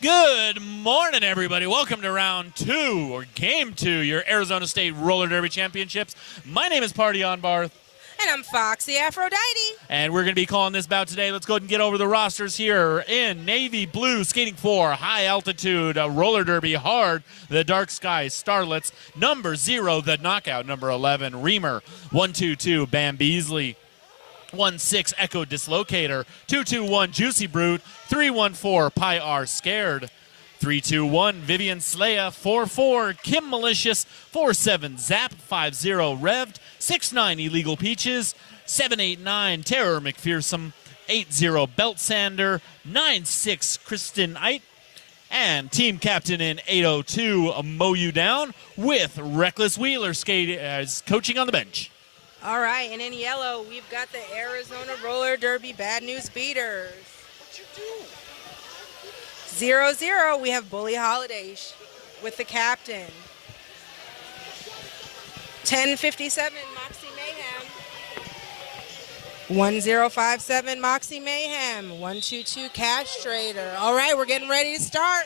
Good morning, everybody. Welcome to round two, or game two, your Arizona State Roller Derby Championships. My name is Party on Barth. And I'm Foxy Aphrodite. And we're going to be calling this bout today. Let's go ahead and get over the rosters here. In navy blue, skating 4, high altitude, roller derby hard, the dark sky Starlets. Number 0, the knockout. Number 11, Reamer. 122, Bam Beasley. 1-6 Echo Dislocator, 2-2-1 Juicy Brute, 3-1-4 Pi R Scared, 3-2-1 Vivian Slaya, 4-4 Kim Malicious, 4-7 Zap, 5-0 Revved, 6-9 Illegal Peaches, 7-8-9 Terror McPherson, 8-0 Belt Sander, 9-6 Kristen Eit, and team captain in 802 Mow You Down with Reckless Wheeler coaching on the bench. All right, and in yellow, we've got the Arizona Roller Derby Bad News Beaters. What you do? 0-0, we have Bully Holiday with the captain. 1057 Moxie Mayhem. 1057 Moxie Mayhem. 122 Cash Trader. All right, we're getting ready to start.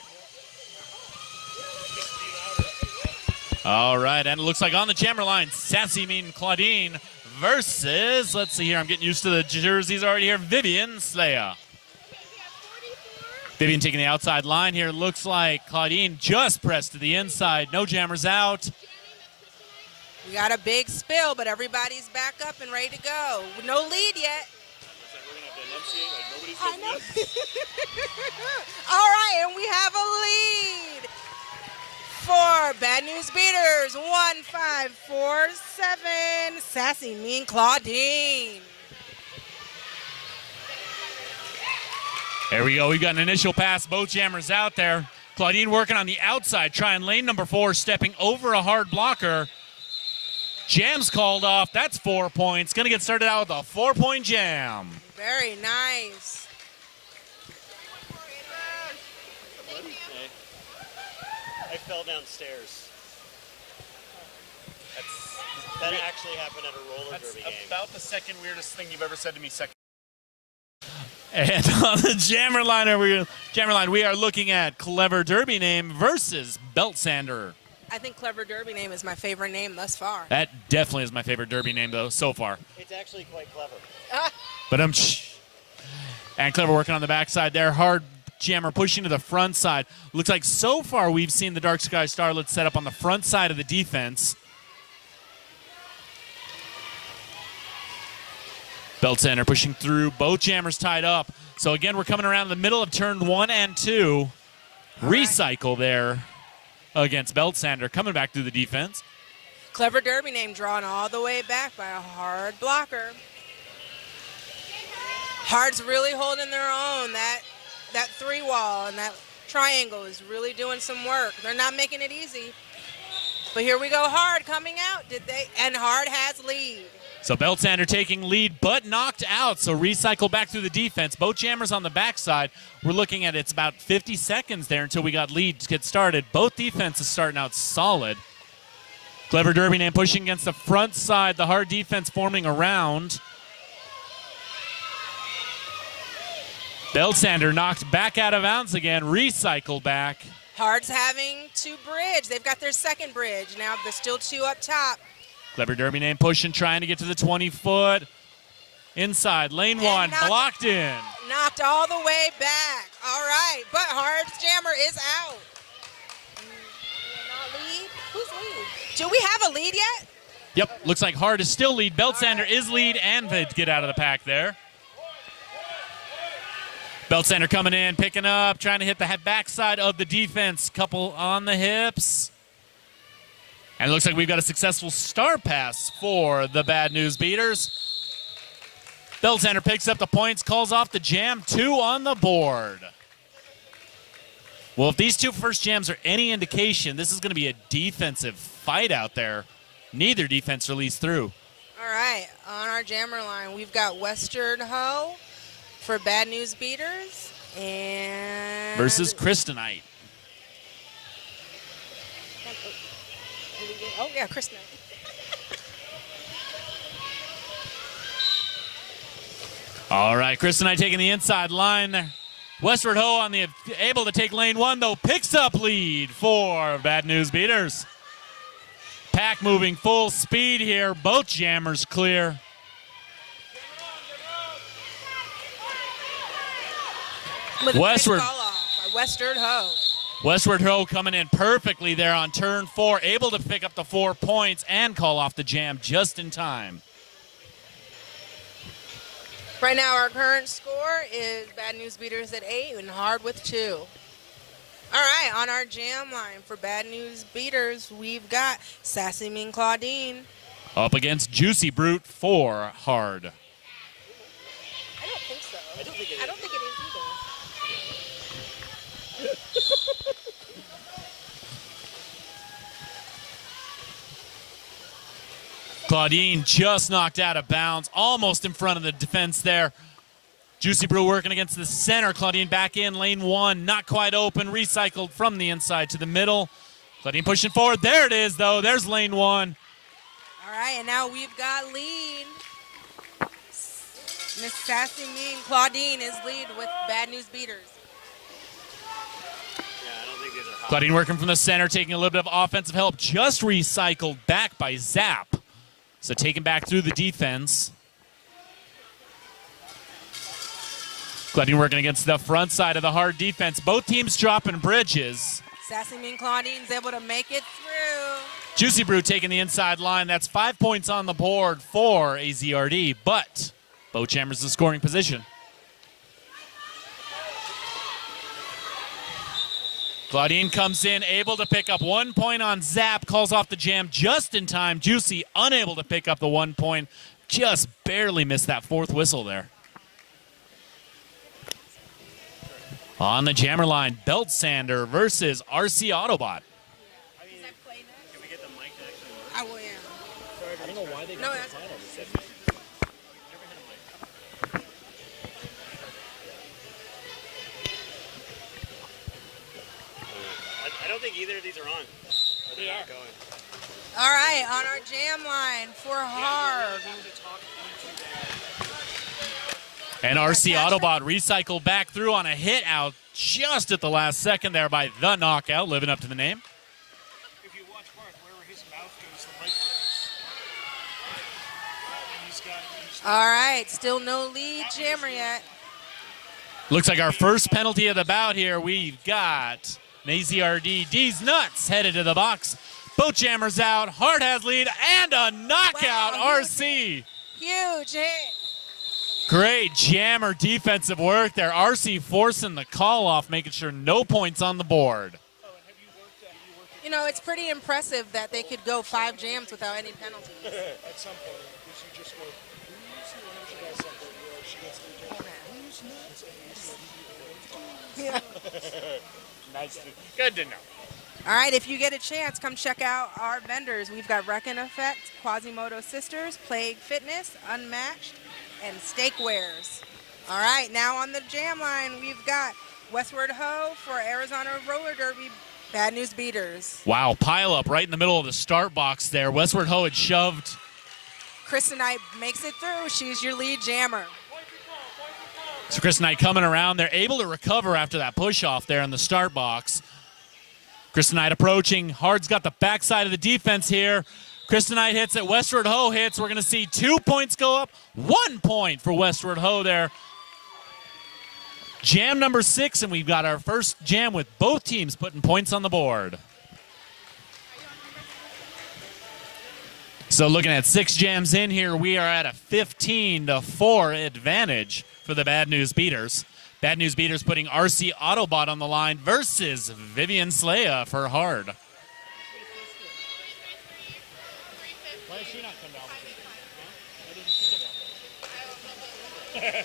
All right, and it looks like on the jammer line, Sassy Mean Claudine versus, let's see here, I'm getting used to the jerseys already here, Vivian Slaya. Vivian taking the outside line here. Looks like Claudine just pressed to the inside. No jammers out. We got a big spill, but everybody's back up and ready to go. No lead yet. I know. All right, and we have a lead for Bad News Beaters, 1547, Sassy Mean Claudine. There we go. We've got an initial pass. Both jammers out there. Claudine working on the outside, trying lane number 4, stepping over a hard blocker. Jam's called off. That's 4 points. Going to get started out with a 4-point jam. Very nice. I fell downstairs. That actually happened at a roller derby game. That's about the second weirdest thing you've ever said to me. And on the jammer line, we are looking at Clever Derby Name versus Belt Sander. I think Clever Derby Name is my favorite name thus far. That definitely is my favorite derby name, though, so far. It's actually quite clever. But and Clever working on the backside there. Hard jammer pushing to the front side. Looks like so far we've seen the Dark Sky Starlets set up on the front side of the defense. Belt Sander pushing through. Both jammers tied up. So again, we're coming around the middle of turn 1 and 2. Recycle there against Belt Sander, coming back through the defense. Clever Derby Name drawn all the way back by a hard blocker. Hard's really holding their own. That 3-wall and that triangle is really doing some work. They're not making it easy. But here we go, Hard coming out. And Hard has lead. So Belt Sander taking lead, but knocked out. So recycle back through the defense. Both jammers on the backside. We're looking at it's about 50 seconds there until we got lead to get started. Both defenses starting out solid. Clever Derby Name pushing against the front side. The Hard defense forming around. Belt Sander knocked back out of bounds again. Recycle back. Hard's having to bridge. They've got their second bridge. Now there's still 2 up top. Clever Derby Name pushing, trying to get to the 20-foot. Inside, lane 1, blocked in. Knocked all the way back. All right, but Hard's jammer is out. Not lead? Who's lead? Do we have a lead yet? Yep, looks like Hard is still lead. Belt Sander is lead, and they get out of the pack there. Belt Sander coming in, picking up, trying to hit the backside of the defense. Couple on the hips. And it looks like we've got a successful star pass for the Bad News Beaters. Belt Sander picks up the points, calls off the jam. 2 on the board. Well, if these 2 first jams are any indication, this is going to be a defensive fight out there. Neither defense released through. All right, on our jammer line, we've got Western Ho for Bad News Beaters and versus Kristenite. Oh yeah, Kristen. All right, Kristenite taking the inside line there. Westward Ho on the able to take lane 1 though, picks up lead for Bad News Beaters. Pack moving full speed here. Both jammers clear. With a Westward. nice call off by Westward Ho. Westward Ho coming in perfectly there on turn 4, able to pick up the 4 points and call off the jam just in time. Right now our current score is Bad News Beaters at 8 and Hard with 2. All right, on our jam line for Bad News Beaters, we've got Sassy Mean Claudine. Up against Juicy Brute for Hard. I don't think so. I don't think it I don't think it is Claudine just knocked out of bounds, almost in front of the defense there. Juicy Brew working against the center. Claudine back in lane 1, not quite open, recycled from the inside to the middle. Claudine pushing forward. There it is, though. There's lane 1. All right, and now we've got lead. Miss Sassy Mean Claudine is lead with Bad News Beaters. Yeah, I don't think these are hot. Claudine working from the center, taking a little bit of offensive help. Just recycled back by Zap. So taken back through the defense. Claudine working against the front side of the Hard defense. Both teams dropping bridges. Sassy Mean Claudine's able to make it through. Juicy Brew taking the inside line. That's 5 points on the board for AZRD, but both jammers in scoring position. Claudine comes in, able to pick up 1 point on Zap, calls off the jam just in time. Juicy unable to pick up the 1 point, just barely missed that 4th whistle there. On the jammer line, Belt Sander versus RC Autobot. Can we get the mic to actually work? I will, yeah. I don't know why they No, that's I don't think either of these are on. Or they're not going. all right, on our jam line for Hard. And RC Autobot recycled back through on a hit out just at the last second there by the Knockout, living up to the name. If you watch Mark, wherever his mouth goes, the mic goes. All right, still no lead jammer yet. Looks like our first penalty of the bout here. We've got AZRD D's Nuts headed to the box. Both jammers out. Hard has lead and a knockout. Wow, RC. Huge hit. Great jammer defensive work there. RC forcing the call off, making sure no points on the board. You know, it's pretty impressive that they could go 5 jams without any penalties. At some point, because you just go, who's whenever she does something, where she gets the Yeah. Nice. Good to know. All right, if you get a chance, come check out our vendors. We've got Reckon Effect, Quasimodo Sisters, Plague Fitness, Unmatched, and Steakwares. All right, now on the jam line, we've got Westward Ho for Arizona Roller Derby, Bad News Beaters. Wow, pile up right in the middle of the start box there. Westward Ho had shoved. Kristen Knight makes it through. She's your lead jammer. So Chris Knight coming around. They're able to recover after that push off there in the start box. Kristen Knight approaching. Hard's got the backside of the defense here. Kristen Knight hits it. Westward Ho hits. We're going to see 2 points go up. 1 point for Westward Ho there. Jam number 6, and we've got our first jam with both teams putting points on the board. So looking at 6 jams in here, we are at a 15-4 advantage for the Bad News Beaters. Bad News Beaters putting RC Autobot on the line versus Vivian Slaya for Hard. Why is she not coming down?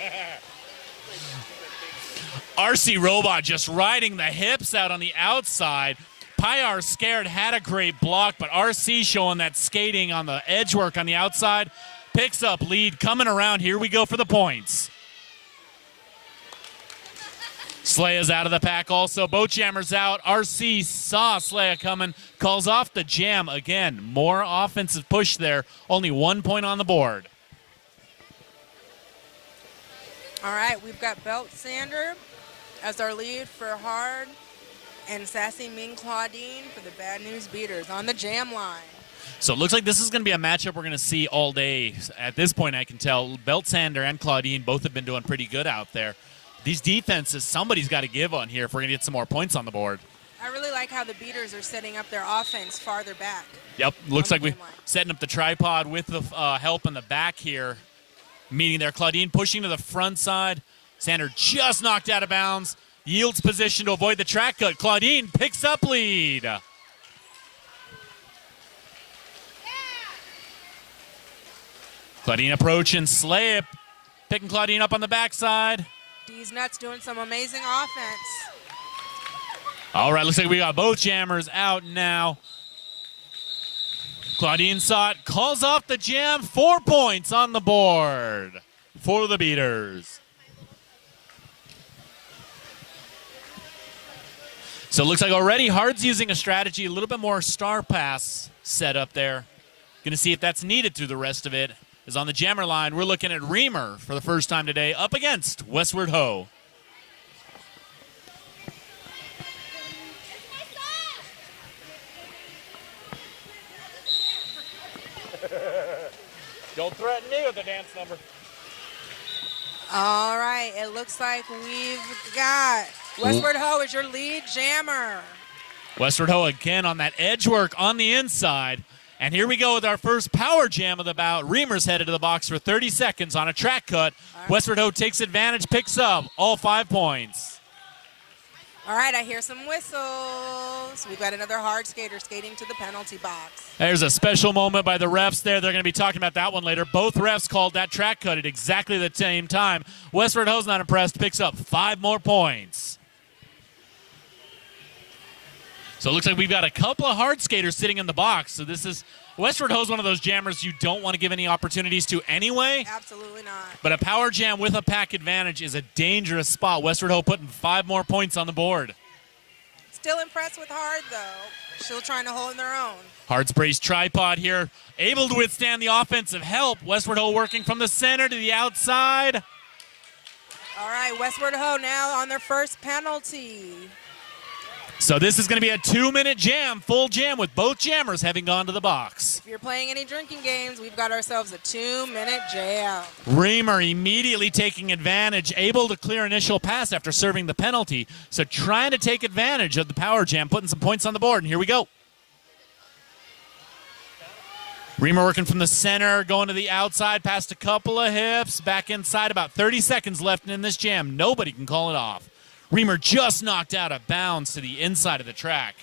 RC Robot just riding the hips out on the outside. Pyar scared, had a great block, but RC showing that skating on the edge work on the outside. Picks up lead, coming around. Here we go for the points. Slaya's out of the pack also. Both jammers out. RC saw Slaya coming. Calls off the jam again. More offensive push there. Only 1 point on the board. All right, we've got Belt Sander as our lead for Hard and Sassy Ming Claudine for the Bad News Beaters on the jam line. So it looks like this is going to be a matchup we're going to see all day. At this point, I can tell Beltsander and Claudine both have been doing pretty good out there. These defenses, somebody's got to give on here if we're going to get some more points on the board. I really like how the Beaters are setting up their offense farther back. Yep, looks like the we're jam line. setting up the tripod with the help in the back here. Meeting there, Claudine pushing to the front side. Sander just knocked out of bounds. Yields position to avoid the track cut. Claudine picks up lead. Claudine approach and slay it. Picking Claudine up on the backside. D's Nuts doing some amazing offense. All right, looks like we got both jammers out now. Claudine saw it, calls off the jam. 4 points on the board for the Beaters. So it looks like already Hard's using a strategy, a little bit more star pass set up there. Going to see if that's needed through the rest of it. Is on the jammer line. We're looking at Reamer for the first time today up against Westward Ho. Don't threaten me with a dance number. All right, it looks like we've got Westward Ho is your lead jammer. Westward Ho again on that edge work on the inside. And here we go with our first power jam of the bout. Reamer's headed to the box for 30 seconds on a track cut. Right. Westward Ho takes advantage, picks up all 5 points. All right, I hear some whistles. We've got another Hard skater skating to the penalty box. There's a special moment by the refs there. They're going to be talking about that one later. Both refs called that track cut at exactly the same time. Westward Ho's not impressed, picks up 5 more points. So it looks like we've got a couple of Hard skaters sitting in the box. So this is, Westward Ho's one of those jammers you don't want to give any opportunities to anyway. Absolutely not. But a power jam with a pack advantage is a dangerous spot. Westward Ho putting 5 more points on the board. Still impressed with Hard, though. Still trying to hold in their own. Hard's brace tripod here, able to withstand the offensive help. Westward Ho working from the center to the outside. All right, Westward Ho now on their first penalty. So this is going to be a 2-minute jam, full jam with both jammers having gone to the box. If you're playing any drinking games, we've got ourselves a 2-minute jam. Reamer immediately taking advantage, able to clear initial pass after serving the penalty. So trying to take advantage of the power jam, putting some points on the board, and here we go. Reamer working from the center, going to the outside, past a couple of hips, back inside, about 30 seconds left in this jam. Nobody can call it off. Reamer just knocked out of bounds to the inside of the track.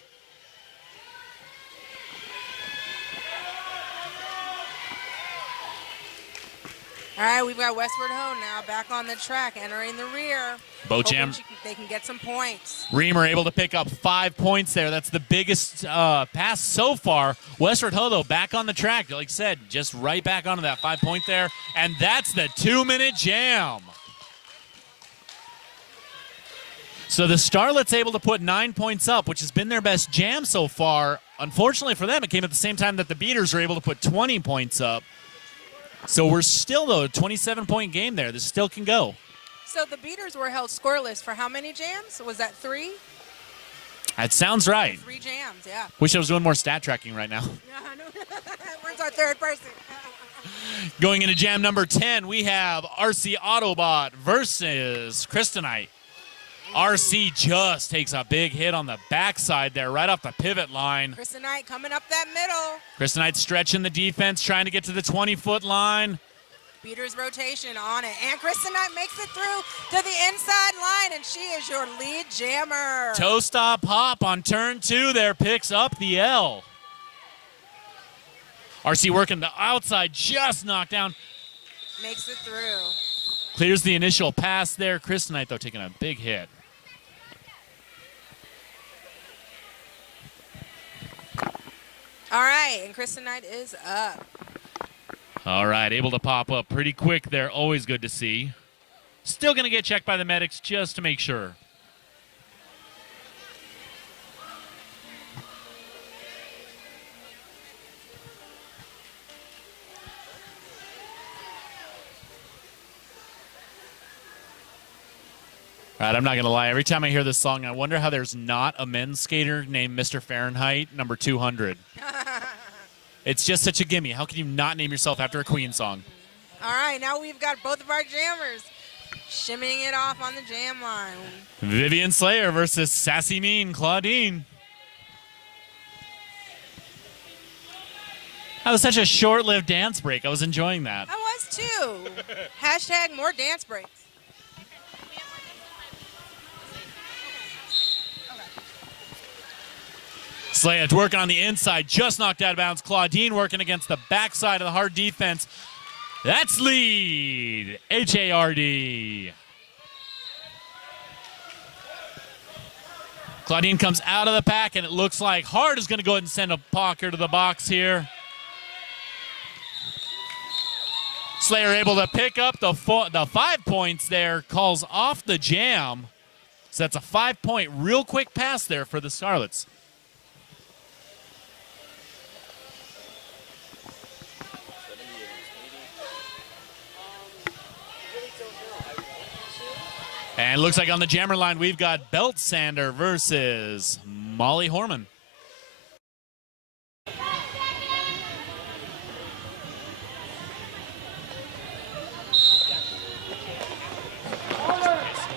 All right, we've got Westward Ho now back on the track, entering the rear. Both jams. They can get some points. Reamer able to pick up 5 points there. That's the biggest pass so far. Westward Ho, though, back on the track. Like I said, just right back onto that 5 point there. And that's the 2-minute jam. So the Starlets able to put 9 points up, which has been their best jam so far. Unfortunately for them, it came at the same time that the Beaters were able to put 20 points up. So we're still, though, a 27-point game there. This still can go. So the Beaters were held scoreless for how many jams? Was that 3? That sounds right. 3 jams, yeah. Wish I was doing more stat tracking right now. Yeah, I know. Where's our third person? Going into jam number 10, we have RC Autobot versus Kryptonite. RC just takes a big hit on the backside there, right off the pivot line. Kryptonite coming up that middle. Kryptonite stretching the defense, trying to get to the 20-foot line. Beaters rotation on it. And Kryptonite makes it through to the inside line, and she is your lead jammer. Toe stop hop on turn 2 there, picks up the L. RC working the outside, just knocked down. Makes it through. Clears the initial pass there. Kryptonite, though, taking a big hit. All right, and Kryptonite is up. All right, able to pop up pretty quick there. Always good to see. Still going to get checked by the medics just to make sure. All Right, I'm not going to lie. Every time I hear this song, I wonder how there's not a men's skater named Mr. Fahrenheit, number 200. It's just such a gimme. How can you not name yourself after a Queen song? All right, now we've got both of our jammers shimmying it off on the jam line. Vivian Slayer versus Sassy Mean Claudine. That was such a short-lived dance break. I was enjoying that. I was too. Hashtag more dance breaks. Slayer working on the inside, just knocked out of bounds. Claudine working against the backside of the hard defense. That's lead, H-A-R-D. Claudine comes out of the pack, and it looks like Hard is going to go ahead and send a pucker to the box here. Slayer able to pick up the 5 points there, calls off the jam. So that's a 5-point real quick pass there for the Starlets. And it looks like on the jammer line, we've got Belt Sander versus Molly Horman. All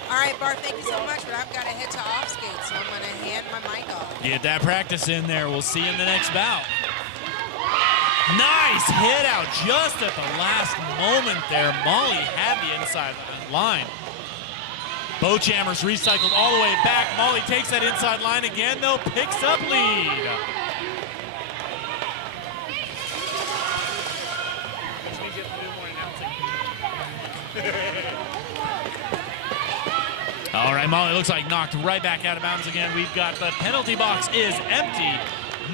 right, Bart, thank you so much, but I've got to head to off skate, so I'm going to hand my mic off. Get that practice in there. We'll see you in the next bout. Nice hit out just at the last moment there. Molly had the inside line. Both jammers recycled all the way back. Molly takes that inside line again, though, picks up lead. All right, Molly looks like knocked right back out of bounds again. We've got the penalty box is empty.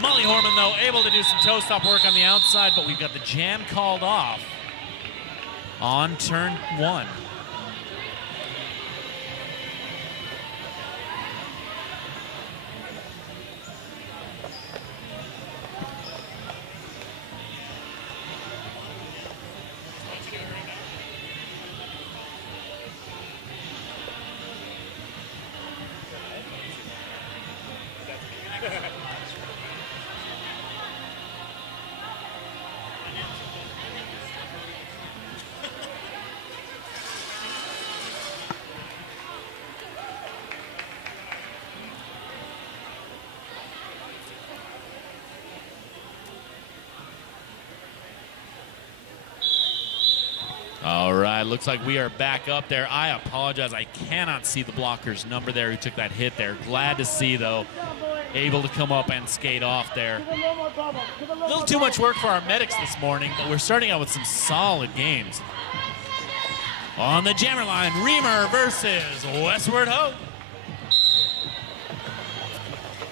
Molly Horman, though, able to do some toe stop work on the outside, but we've got the jam called off on turn 1. All right, looks like we are back up there. I apologize, I cannot see the blocker's number there who took that hit there. Glad to see, though, able to come up and skate off there. A little too much work for our medics this morning, but we're starting out with some solid games. On the jammer line, Reamer versus Westward Ho.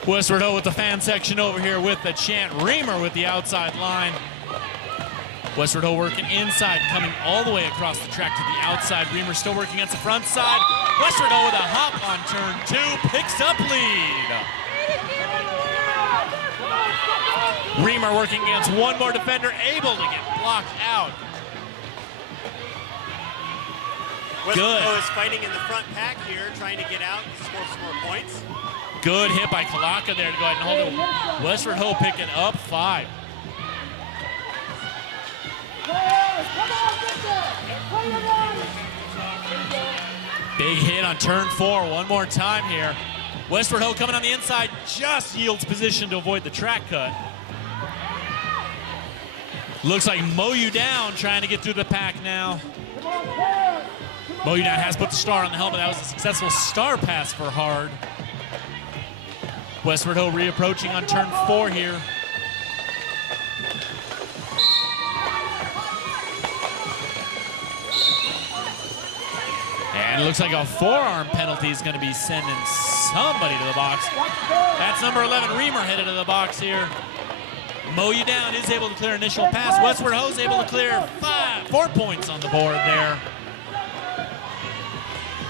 Westward Ho with the fan section over here with the chant. Reamer with the outside line. Westward Ho working inside, coming all the way across the track to the outside. Reamer still working against the front side. Westward Ho with a hop on turn 2, picks up lead. Reamer working against one more defender, able to get blocked out. Westward Ho is fighting in the front pack here, trying to get out and score some more points. Good hit by Kalaka there to go ahead and hold it. Westward Ho picking up 5. Big hit on turn 4 one more time here. Westward Ho coming on the inside, just yields position to avoid the track cut. Looks like Mow You Down trying to get through the pack now. Mow You Down has put the star on the helmet. That was a successful star pass for Hard. Westward Ho reapproaching on turn 4 here. And it looks like a forearm penalty is going to be sending somebody to the box. That's number 11, Reamer, headed to the box here. Mow You Down is able to clear initial pass. Westward Ho is able to clear 4 points on the board there.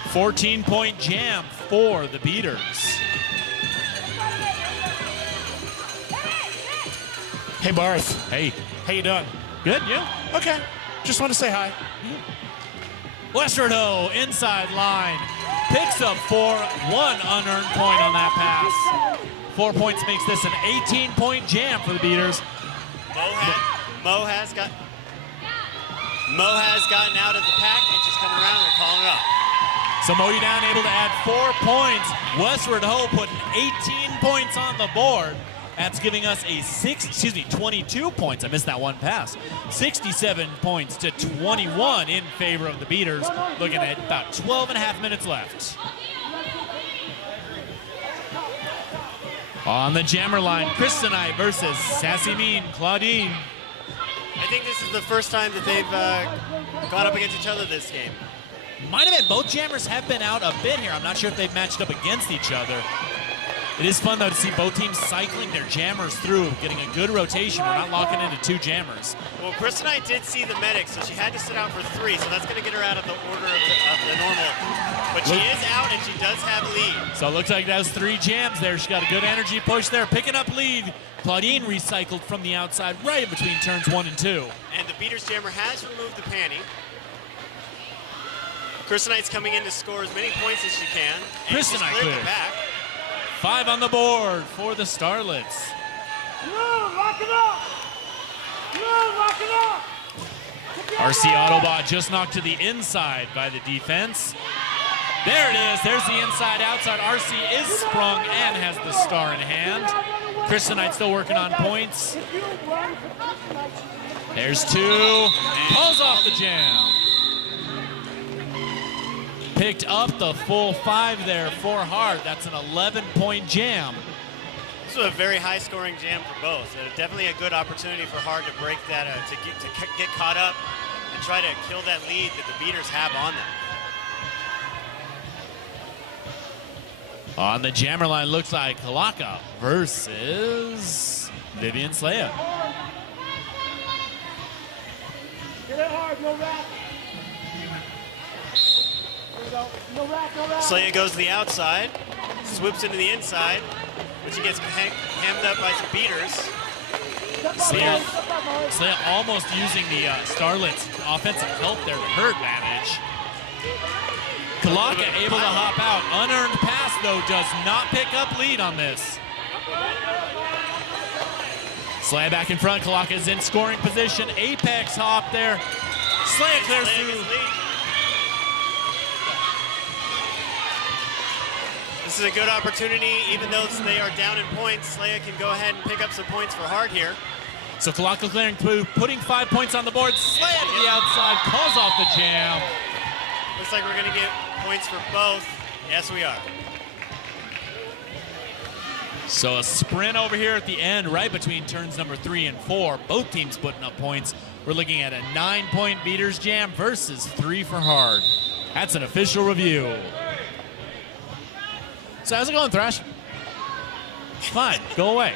14-point jam for the Beaters. Hey, Barth. Hey. How you doing? Good, you? Okay. Just want to say hi. Westward Ho, inside line. Picks up 4, 1 unearned point on that pass. 4 points makes this an 18-point jam for the Beaters. Mo has gotten out of the pack, and she's coming around and calling it up. So Mo Down able to add 4 points. Westward Ho putting 18 points on the board. That's giving us a 22 points. I missed that one pass. 67 points to 21 in favor of the Beaters. Looking at about 12 and a half minutes left. On the jammer line, Kristenite versus Sassy Mean Claudine. I think this is the first time that they've gone up against each other this game. Might have been. Both jammers have been out a bit here. I'm not sure if they've matched up against each other. It is fun, though, to see both teams cycling their jammers through, getting a good rotation. We're not locking into 2 jammers. Well, Kristenite did see the medic, so she had to sit out for 3, so that's going to get her out of the order of the normal. But she is out, and she does have lead. So it looks like that was 3 jams there. She got a good energy push there, picking up lead. Claudine recycled from the outside right in between turns 1 and 2. And the Beaters jammer has removed the panty. Kristenite's coming in to score as many points as she can. And she's Kristenite cleared clear. the back. 5 on the board for the Starlets. RC Autobot just knocked to the inside by the defense. There it is. There's the inside-outside. RC is sprung and has the star in hand. Kristenite still working on points. There's 2. Pulls off the jam. Picked up the full 5 there for Hart. That's an 11-point jam. This was a very high-scoring jam for both. Definitely a good opportunity for Hart to break that, to get caught up and try to kill that lead that the Beaters have on them. On the jammer line, looks like Kalaka versus Vivian Slaya. Get it hard, no wrap. No wrap, no wrap. Slaya goes to the outside, swoops into the inside, but she gets hammed up by some Beaters. Slaya almost using the Starlets offensive help there to her advantage. Kalaka able to hop out. Unearned pass, though, does not pick up lead on this. Slaya back in front. Kalaka is in scoring position. Apex hop there. Slaya clears through. This is a good opportunity, even though they are down in points. Slaya can go ahead and pick up some points for Hart here. So Kalaka clearing through, putting 5 points on the board. Slaya to the outside, calls off the jam. Looks like we're going to get points for both. Yes, we are. So a sprint over here at the end, right between turns number 3 and 4. Both teams putting up points. We're looking at a 9-point Beaters jam versus 3 for Hard. That's an official review. So how's it going, Thrash? Fine, go away.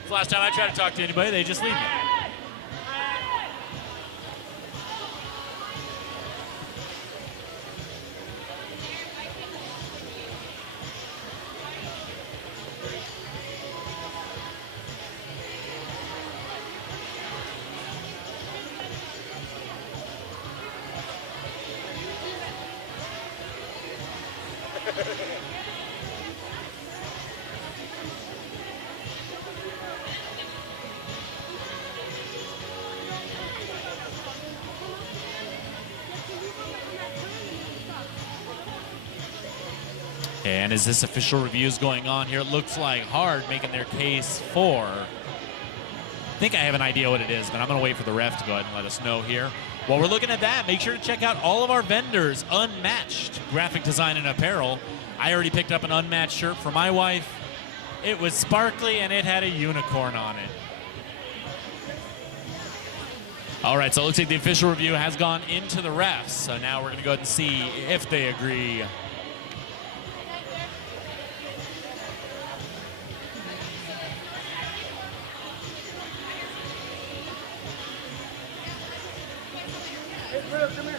It's the last time I try to talk to anybody, they just leave me. And as this official review is going on here, it looks like Hard making their case for, I think I have an idea what it is, but I'm going to wait for the ref to go ahead and let us know here. While we're looking at that, make sure to check out all of our vendors, Unmatched Graphic Design and Apparel. I already picked up an Unmatched shirt for my wife. It was sparkly and it had a unicorn on it. All right, so it looks like the official review has gone into the refs. So now we're going to go ahead and see if they agree. Come here.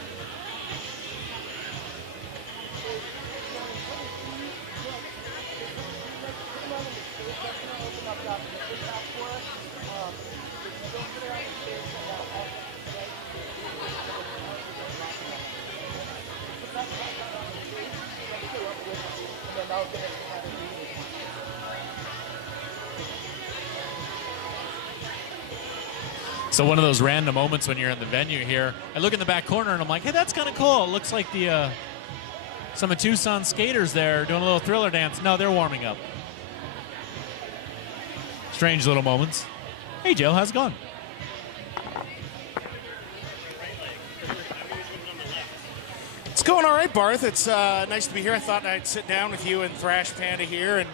So one of those random moments when you're in the venue here, I look in the back corner and I'm like, hey, that's kind of cool. It looks like the some of Tucson skaters there doing a little Thriller dance. No, they're warming up. Strange little moments. Hey, Joe, how's it going? It's going all right, Barth. It's nice to be here. I thought I'd sit down with you and Thrash Panda here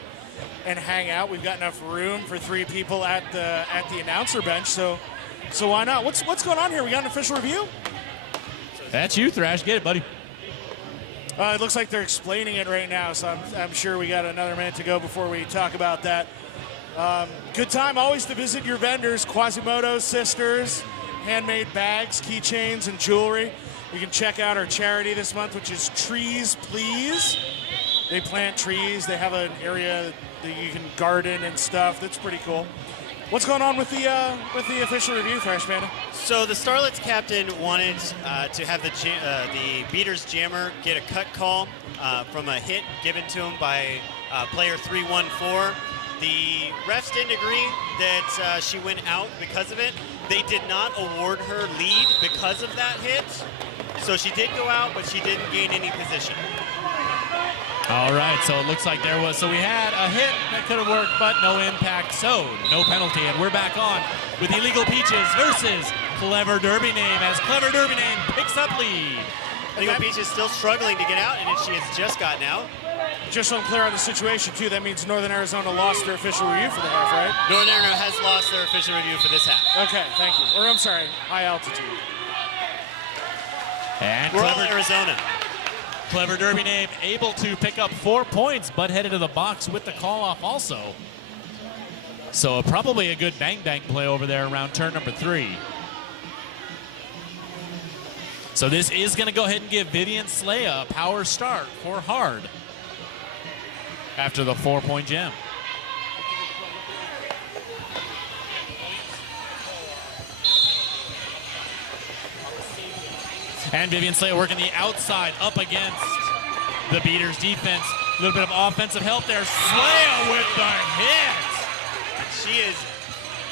and hang out. We've got enough room for 3 people at the announcer bench, so why not? What's going on here? We got an official review? That's you, Thrash. Get it, buddy. It looks like they're explaining it right now, so I'm sure we got another minute to go before we talk about that. Good time always to visit your vendors, Quasimodo Sisters, handmade bags, keychains, and jewelry. You can check out our charity this month, which is Trees Please. They plant trees. They have an area that you can garden and stuff. That's pretty cool. What's going on with the official review, Thrash Panda? So the Starlets captain wanted to have the beaters jammer get a cut call from a hit given to him by player 314. The refs didn't agree that she went out because of it. They did not award her lead because of that hit. So she did go out, but she didn't gain any position. All right, so it looks like so we had a hit that could have worked, but no impact, so no penalty. And we're back on with Illegal Peaches versus Clever Derby Name as Clever Derby Name picks up lead. Illegal Peach is still struggling to get out, and she has just gotten out. Just so I'm clear on the situation, too, that means Northern Arizona lost their official review for the half, right? Northern Arizona has lost their official review for this half. Okay, thank you. Or I'm sorry, high altitude. And We're all Arizona. Clever Derby Name able to pick up 4 points, but headed to the box with the call-off also. So probably a good bang-bang play over there around turn number 3. So this is going to go ahead and give Vivian Slaya a power start for hard after the 4-point jam. And Vivian Slaya working the outside up against the Beaters defense. A little bit of offensive help there. Slaya with the hit. She is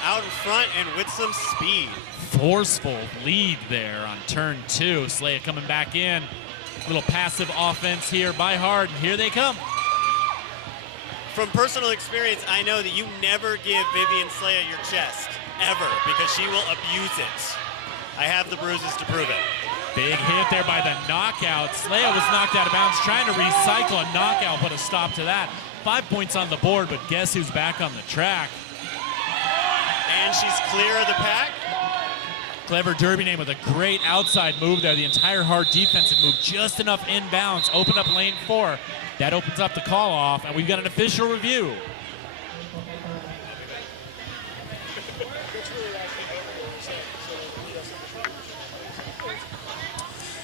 out in front and with some speed. Forceful lead there on turn 2. Slaya coming back in. A little passive offense here by Hard. Here they come. From personal experience, I know that you never give Vivian Slaya your chest, ever, because she will abuse it. I have the bruises to prove it. Big hit there by the knockout. Slaya was knocked out of bounds, trying to recycle a knockout, put a stop to that. 5 points on the board, but guess who's back on the track? And she's clear of the pack. Clever Derby Name with a great outside move there. The entire Hard defense had moved just enough inbounds, opened up lane 4. That opens up the call off, and we've got an official review.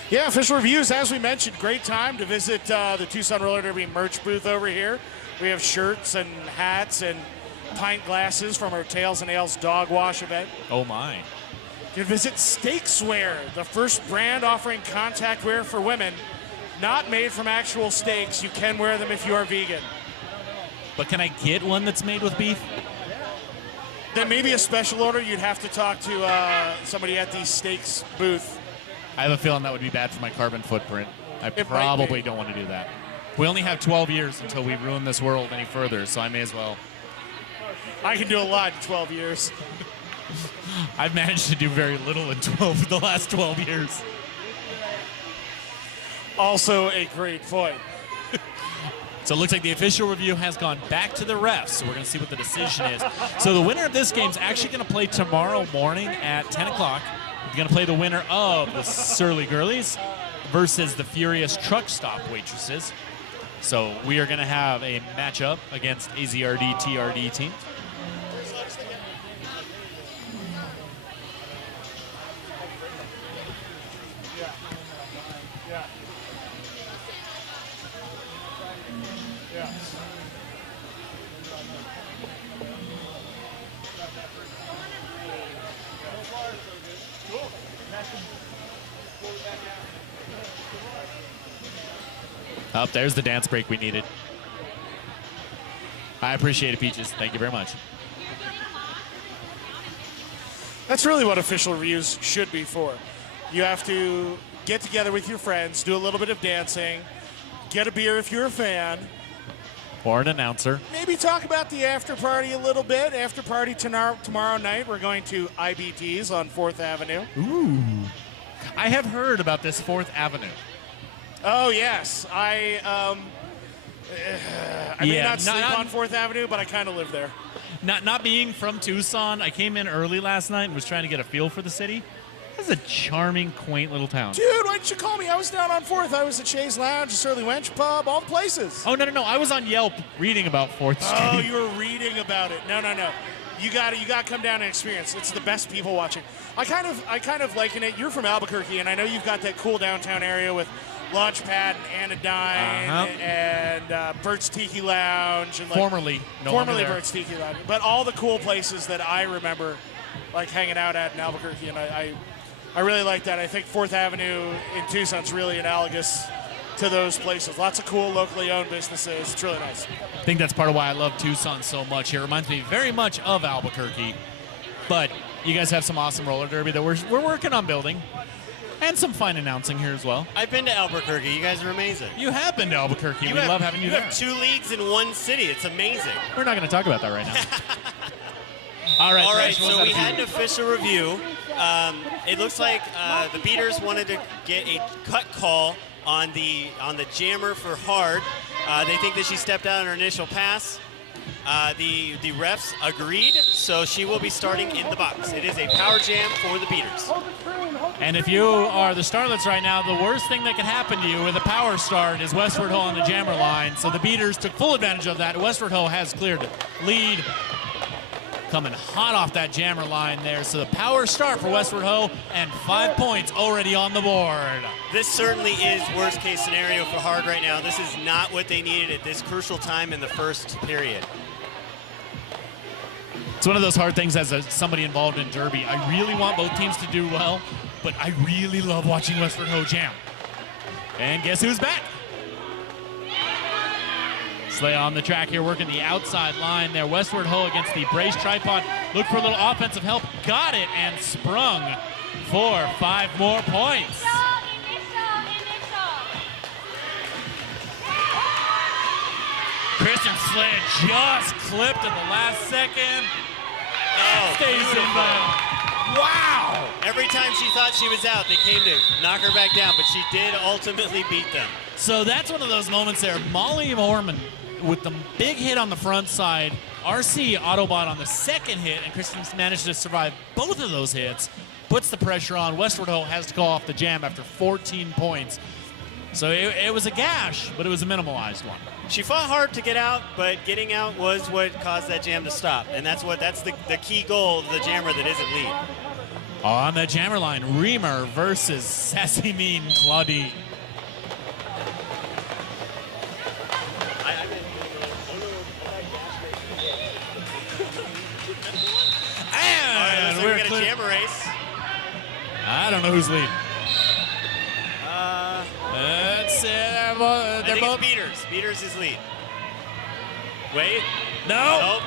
Yeah, official reviews, as we mentioned, great time to visit the Tucson Roller Derby merch booth over here. We have shirts and hats and pint glasses from our Tails and Ales dog wash event. Oh my. You can visit Steakswear, the first brand offering contact wear for women, not made from actual steaks. You can wear them if you are vegan. But can I get one that's made with beef? Then maybe a special order, you'd have to talk to somebody at the steaks booth. I have a feeling that would be bad for my carbon footprint. I probably don't want to do that. We only have 12 years until we ruin this world any further, so I may as well. I can do a lot in 12 years. I've managed to do very little in the last 12 years. Also a great point. So it looks like the official review has gone back to the refs, so we're going to see what the decision is. So the winner of this game is actually going to play tomorrow morning at 10 o'clock. We're going to play the winner of the Surly Girlies versus the Furious Truck Stop Waitresses. So we are going to have a matchup against AZRD TRD teams. Up there's the dance break we needed. I appreciate it, Peaches. Thank you very much. That's really what official reviews should be for. You have to get together with your friends, do a little bit of dancing, get a beer if you're a fan, Or an announcer. maybe talk about the after party a little bit. After party tomorrow night, we're going to IBT's on 4th Avenue. Ooh. I have heard about this 4th Avenue. Oh, yes. I may Yeah, not sleep not- on 4th Avenue, but I kind of live there. Not being from Tucson, I came in early last night and was trying to get a feel for the city. This is a charming, quaint little town. Dude, why didn't you call me? I was down on 4th. I was at Shays Lounge, Surly Wench Pub, all the places. Oh, no. I was on Yelp reading about 4th Street. Oh, you were reading about it. No. You got to come down and experience. It's the best people watching. I kind of liken it. You're from Albuquerque, and I know you've got that cool downtown area with Launchpad and Anodyne and Bert's Tiki Lounge and Formerly no longer there. Bert's Tiki Lounge, but all the cool places that I remember, like hanging out at in Albuquerque, and I really like that. I think 4th Avenue in Tucson's really analogous to those places. Lots of cool locally owned businesses. It's really nice. I think that's part of why I love Tucson so much. It reminds me very much of Albuquerque. But you guys have some awesome roller derby that we're working on building. And some fine announcing here as well. I've been to Albuquerque. You guys are amazing. You have been to Albuquerque. We love having you there. You have 2 leagues in one city. It's amazing. We're not going to talk about that right now. All right, All right, Thresh, what's so up we to you? had an official review. It looks like the beaters wanted to get a cut call on the jammer for hard. They think that she stepped out on her initial pass. The refs agreed, so she will be starting in the box. It is a power jam for the beaters. And if you are the Starlets right now, the worst thing that can happen to you with a power start is Westward Ho on the jammer line. So the beaters took full advantage of that. Westward Ho has cleared lead. Coming hot off that jammer line there. So the power start for Westward Ho and 5 points already on the board. This certainly is worst case scenario for hard right now. This is not what they needed at this crucial time in the first period. It's one of those hard things as somebody involved in Derby. I really want both teams to do well, but I really love watching Westward Ho jam. And guess who's back? Slay on the track here, working the outside line there. Westward Ho against the brace tripod. Look for a little offensive help. Got it and sprung for 5 more points. Kristen Slade just clipped at the last second. Oh, Stays inbound. Wow! Every time she thought she was out, they came to knock her back down, but she did ultimately beat them. So that's one of those moments there. Molly Mormon with the big hit on the front side. RC Autobot on the second hit, and Kristen managed to survive both of those hits. Puts the pressure on. Westward Ho has to go off the jam after 14 points. So it was a gash, but it was a minimalized one. She fought hard to get out, but getting out was what caused that jam to stop. And that's the key goal of the jammer that isn't lead. On the jammer line, Reamer versus Sassy Mean Claudine. And So we got a clear. jammer race. I don't know who's leading. Let's see. I They're think both. it's Beaters. Beaters is lead. Wait. No. Nope.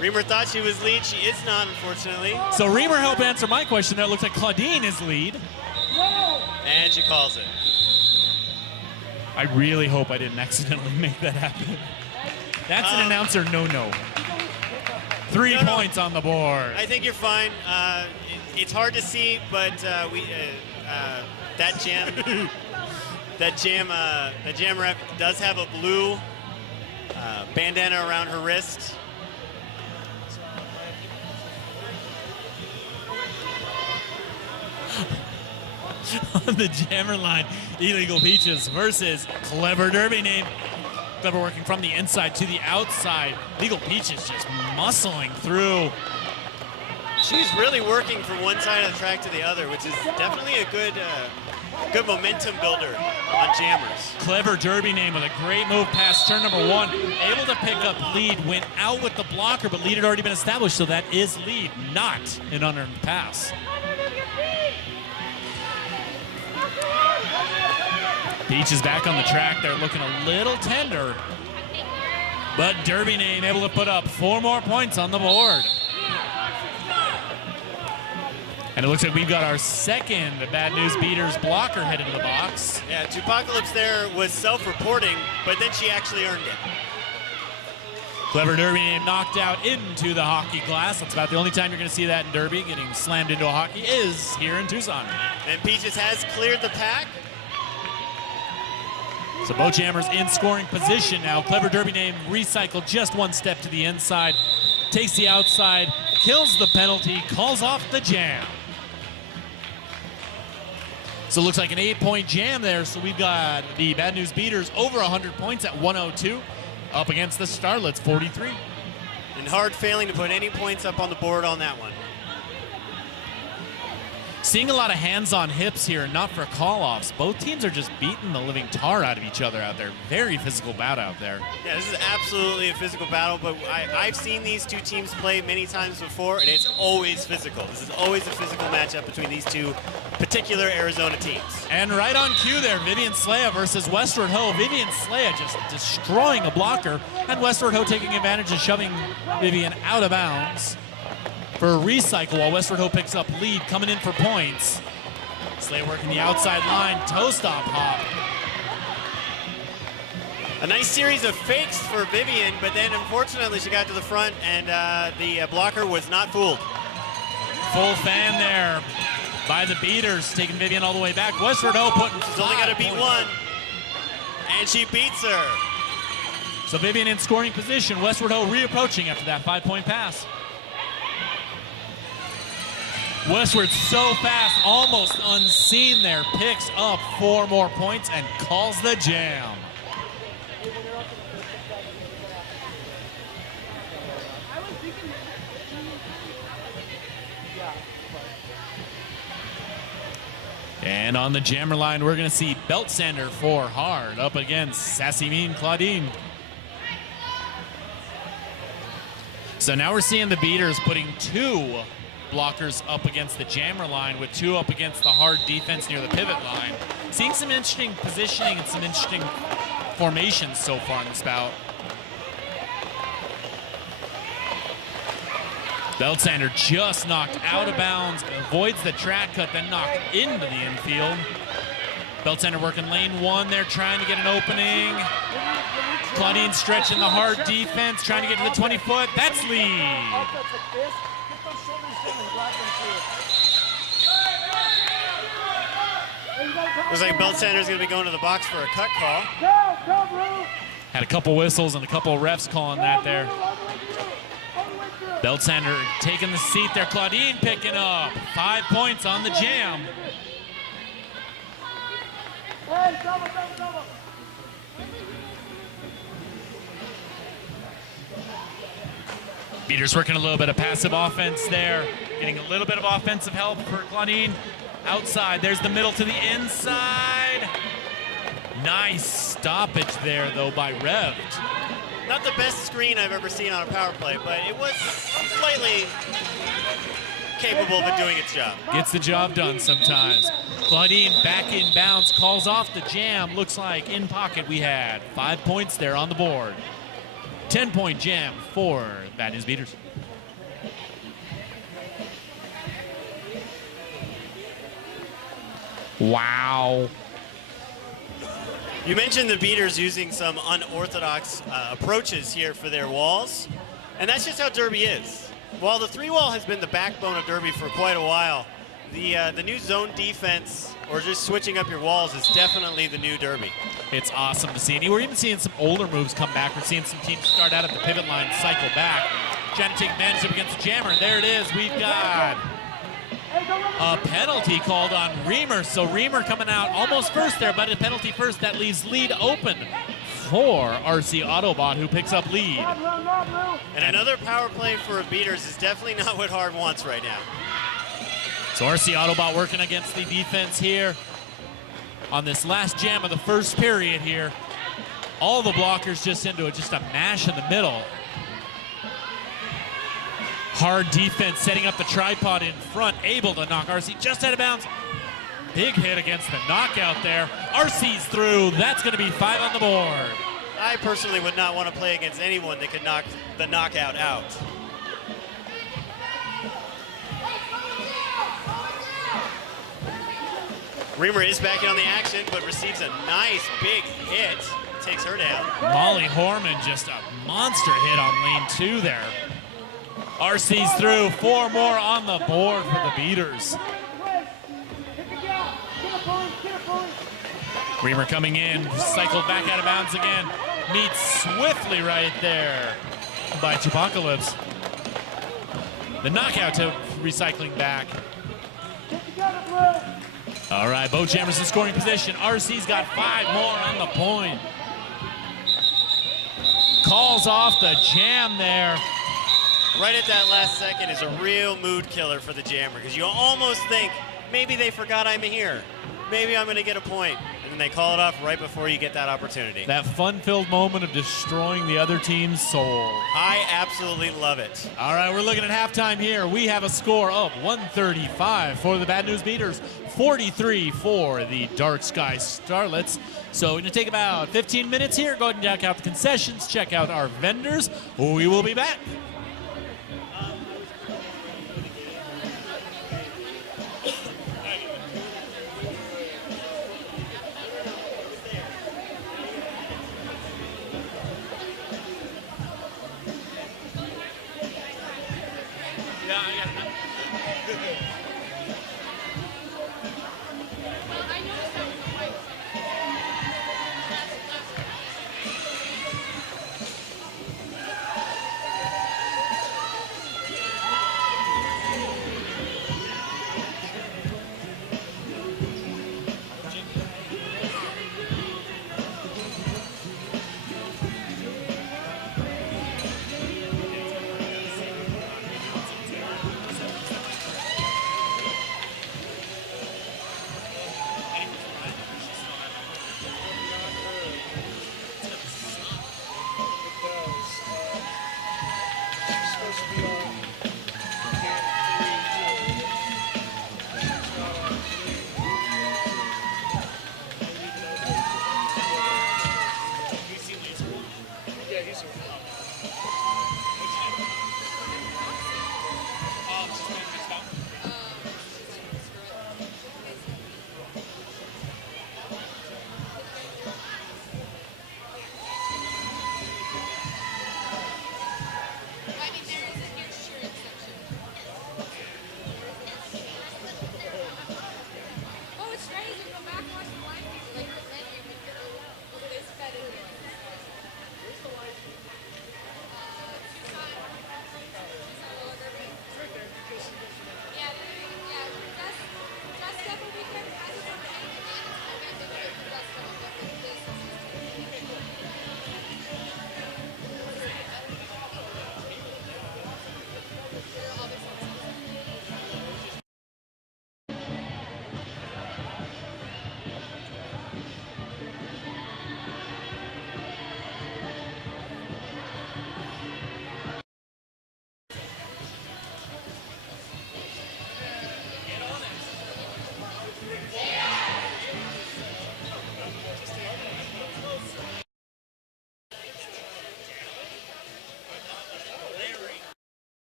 Reamer thought she was lead. She is not, unfortunately. So Reamer helped answer my question there. It looks like Claudine is lead. And she calls it. I really hope I didn't accidentally make that happen. That's an announcer no-no. 3 No. points on the board. I think you're fine. It's hard to see, but that jam rep does have a blue bandana around her wrist. On the jammer line, Illegal Peaches versus Clever Derby name. Clever working from the inside to the outside. Illegal Peaches just muscling through. She's really working from one side of the track to the other, which is definitely a good momentum builder on jammers. Clever Derby name with a great move past turn number 1. Able to pick up lead, went out with the blocker, but lead had already been established, so that is lead, not an unearned pass. Peach is back on the track. They're looking a little tender, but Derby name able to put up 4 more points on the board. And it looks like we've got our second Bad News Beaters blocker headed to the box. Yeah, Tupacalypse there was self-reporting, but then she actually earned it. Clever Derby name knocked out into the hockey glass. That's about the only time you're going to see that in Derby. Getting slammed into a hockey is here in Tucson. And Peaches has cleared the pack. So both jammers in scoring position now. Clever Derby name recycled just one step to the inside. Takes the outside, kills the penalty, calls off the jam. So it looks like an 8-point jam there. So we've got the Bad News Beaters over 100 points at 102 up against the Starlets 43. And Hard failing to put any points up on the board on that one. Seeing a lot of hands on hips here, not for call-offs. Both teams are just beating the living tar out of each other out there. Very physical bout out there. Yeah, this is absolutely a physical battle, but I've seen these two teams play many times before, and it's always physical. This is always a physical matchup between these two particular Arizona teams. And right on cue there, Vivian Slaya versus Westward Ho. Vivian Slaya just destroying a blocker, and Westward Ho taking advantage and shoving Vivian out of bounds for a recycle while Westward Ho picks up lead, coming in for points. Slaya working the outside line, toe stop hop. A nice series of fakes for Vivian, but then unfortunately she got to the front and the blocker was not fooled. Full fan there by the Beaters, taking Vivian all the way back. Westward Ho putting She's only got to beat points. one, and she beats her. So Vivian in scoring position. Westward Ho reapproaching after that 5-point pass. Westward so fast, almost unseen there, picks up 4 more points and calls the jam. And on the jammer line, we're going to see Belt Sander for Hard up against Sassy Mean Claudine. So now we're seeing the Beaters putting 2 blockers up against the jammer line with 2 up against the Hard defense near the pivot line. Seeing some interesting positioning and some interesting formations so far in this bout. Beltsander just knocked out of bounds, avoids the track cut, then knocked into the infield. Beltsander working lane 1 there, trying to get an opening. Claudine stretching the Hard defense, trying to get to the 20-foot. That's lead. Looks like Beltsander's going to be going to the box for a cut call. Had a couple whistles and a couple of refs calling that there. Beltsander taking the seat there. Claudine picking up 5 points on the jam. Beaters working a little bit of passive offense there. Getting a little bit of offensive help for Claudine. Outside, there's the middle to the inside. Nice stoppage there, though, by Revd. Not the best screen I've ever seen on a power play, but it was slightly capable of doing its job. Gets the job done sometimes. Claudine back in bounds, calls off the jam. Looks like in pocket we had 5 points there on the board. 10-point jam for Bad News Beaters. Wow. You mentioned the Beaters using some unorthodox approaches here for their walls, and that's just how Derby is. While the 3-wall has been the backbone of Derby for quite a while, the new zone defense or just switching up your walls is definitely the new Derby. It's awesome to see. And we're even seeing some older moves come back. We're seeing some teams start out at the pivot line, cycle back, trying to take advantage up against the jammer. And there it is. We've got a penalty called on Reamer. So Reamer coming out almost first there, but a penalty first. That leaves lead open for RC Autobot, who picks up lead. And another power play for Beaters is definitely not what Hard wants right now. So RC Autobot working against the defense here on this last jam of the first period here. All the blockers just into just a mash in the middle. Hard defense setting up the tripod in front, able to knock RC just out of bounds. Big hit against the knockout there. RC's through. That's going to be 5 on the board. I personally would not want to play against anyone that could knock the knockout out. Reamer is back in on the action, but receives a nice big hit. Takes her down. Molly Horman, just a monster hit on lane 2 there. RC's through, 4 more on the board for the Beaters. Reamer coming in, cycled back out of bounds again. Meets swiftly right there by Chupacalypse. The knockout to recycling back. All right, Bo Jammers in scoring position. RC's got 5 more on the point. Calls off the jam there. Right at that last second is a real mood killer for the Jammer, because you almost think, maybe they forgot I'm here. Maybe I'm going to get a point. And then they call it off right before you get that opportunity. That fun-filled moment of destroying the other team's soul. I absolutely love it. All right, we're looking at halftime here. We have a score of 135 for the Bad News Beaters, 43 for the Dark Sky Starlets. So we're going to take about 15 minutes here. Go ahead and check out the concessions, check out our vendors. We will be back.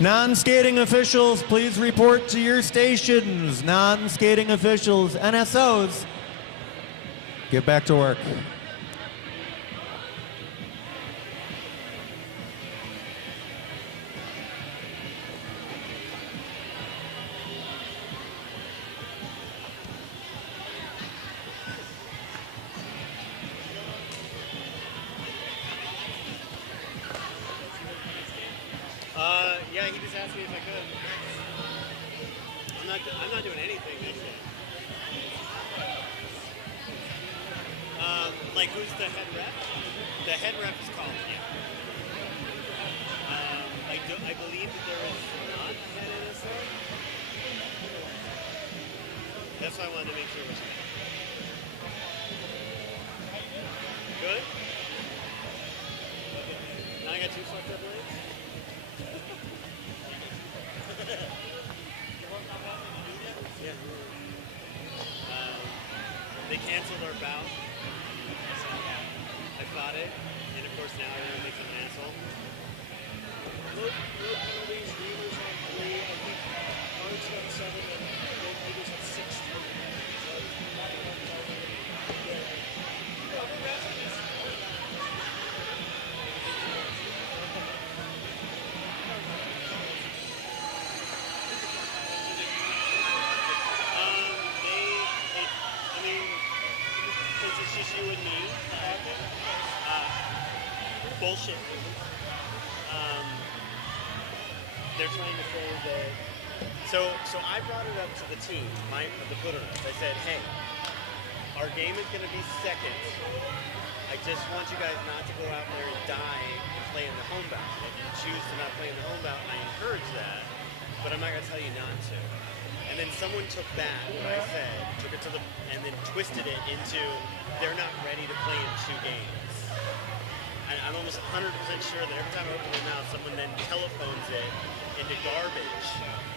Non-skating officials, please report to your stations. Non-skating officials, NSOs, get back to work. Yeah, he just asked me if I could. I'm not doing anything next game. Like, who's the head ref? The head ref is calling, yeah. I believe that there is not an NSO. That's why I wanted to make sure it was good. Now I got two fucked up legs. Yeah. They canceled our bout. So I fought it, and of course now everyone thinks I'm an asshole. No penalties, Beavers on 3. I think Cards got 7 and both Beavers had 6. You and me bullshit. They're trying to say that. So I brought it up to the team, the Buddhists. I said, hey, our game is going to be second. I just want you guys not to go out there and die and play in the home bout. If you choose to not play in the home bout, I encourage that, but I'm not going to tell you not to. And then someone took that, what I said, took it to and then twisted it into they're not ready to play in 2 games. And I'm almost 100% sure that every time I open their mouth, someone then telephones it into garbage,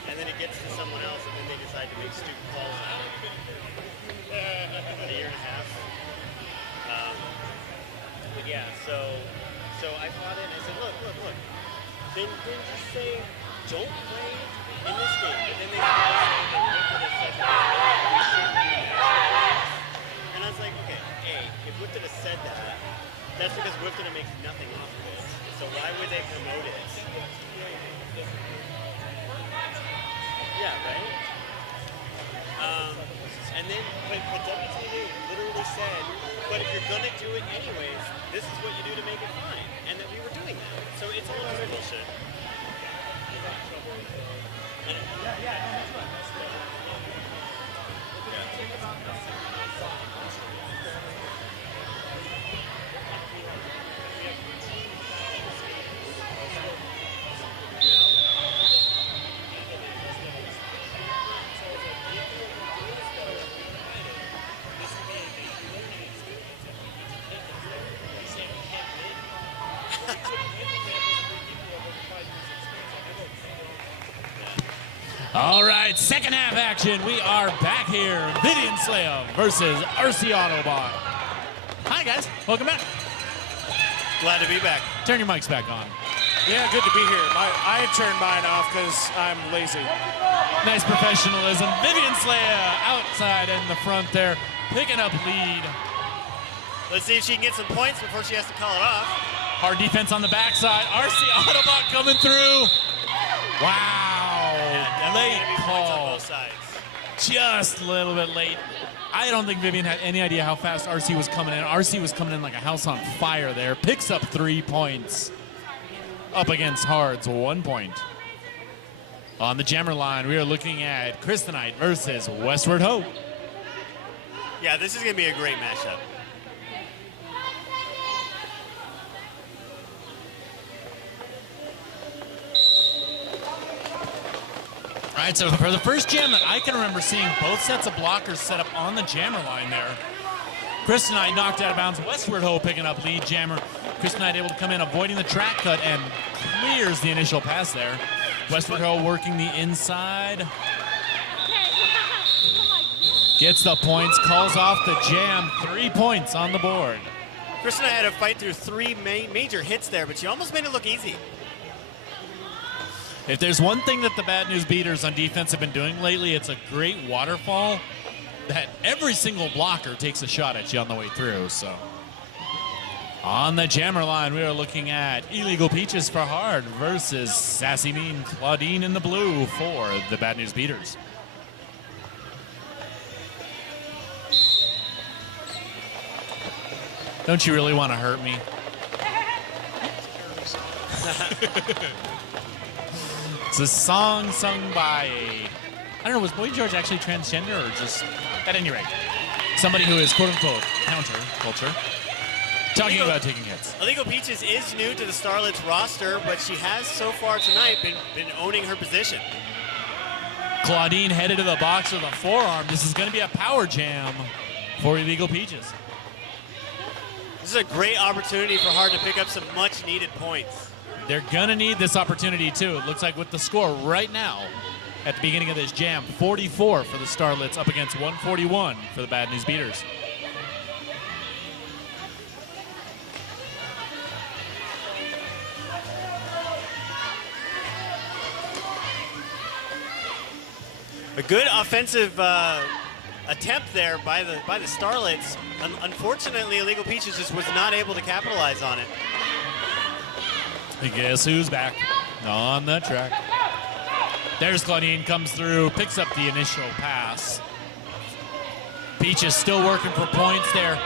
and then it gets to someone else, and then they decide to make stupid calls out of it. About a year and a half. But yeah, so I fought it, and I said, look. Then just say, don't play in this game. But then they say that Whitford has said that we should do that. And I was like, okay, if Whitford has said that, that's because Whitford makes nothing off of it. So why would they promote it? Yeah, right? And then, but WTV literally said, but if you're gonna do it anyways, this is what you do to make it fine. And that we were doing that. So it's all just bullshit. All right, second half action. We are back here. Vivian Slayer versus RC Autobot. Hi, guys. Welcome back. Glad to be back. Turn your mics back on. Yeah, good to be here. I had turned mine off because I'm lazy. Nice professionalism. Vivian Slayer outside in the front there, picking up lead. Let's see if she can get some points before she has to call it off. Hard defense on the backside. RC Autobot coming through. Wow. Yeah, late points on call. both sides. Just a little bit late. I don't think Vivian had any idea how fast RC was coming in. RC was coming in like a house on fire there. Picks up 3 points. Up against Hard's 1 point. On the jammer line, we are looking at Kryptonite versus Westward Ho. Yeah, this is going to be a great matchup. All right, so for the first jam that I can remember seeing both sets of blockers set up on the jammer line there. Kryptonite knocked out of bounds. Westward Ho picking up lead jammer. Kryptonite able to come in, avoiding the track cut, and clears the initial pass there. Westward Ho working the inside. Gets the points, calls off the jam. 3 points on the board. Kryptonite had to fight through 3 major hits there, but she almost made it look easy. If there's one thing that the Bad News Beaters on defense have been doing lately, it's a great waterfall that every single blocker takes a shot at you on the way through. So on the jammer line, we are looking at Illegal Peaches for Hard versus Sassy Mean Claudine in the blue for the Bad News Beaters. Don't you really want to hurt me? It's a song sung by I don't know, was Boy George actually transgender or just, at any rate, somebody who is quote-unquote counter-culture, talking about taking hits. Illegal Peaches is new to the Starlets roster, but she has so far tonight been owning her position. Claudine headed to the box with a forearm. This is going to be a power jam for Illegal Peaches. This is a great opportunity for Hard to pick up some much-needed points. They're going to need this opportunity, too. It looks like with the score right now at the beginning of this jam, 44 for the Starlets up against 141 for the Bad News Beaters. A good offensive attempt there by the Starlets. Unfortunately, Illegal Peaches just was not able to capitalize on it. And guess who's back on the track? There's Claudine, comes through, picks up the initial pass. Peaches still working for points there.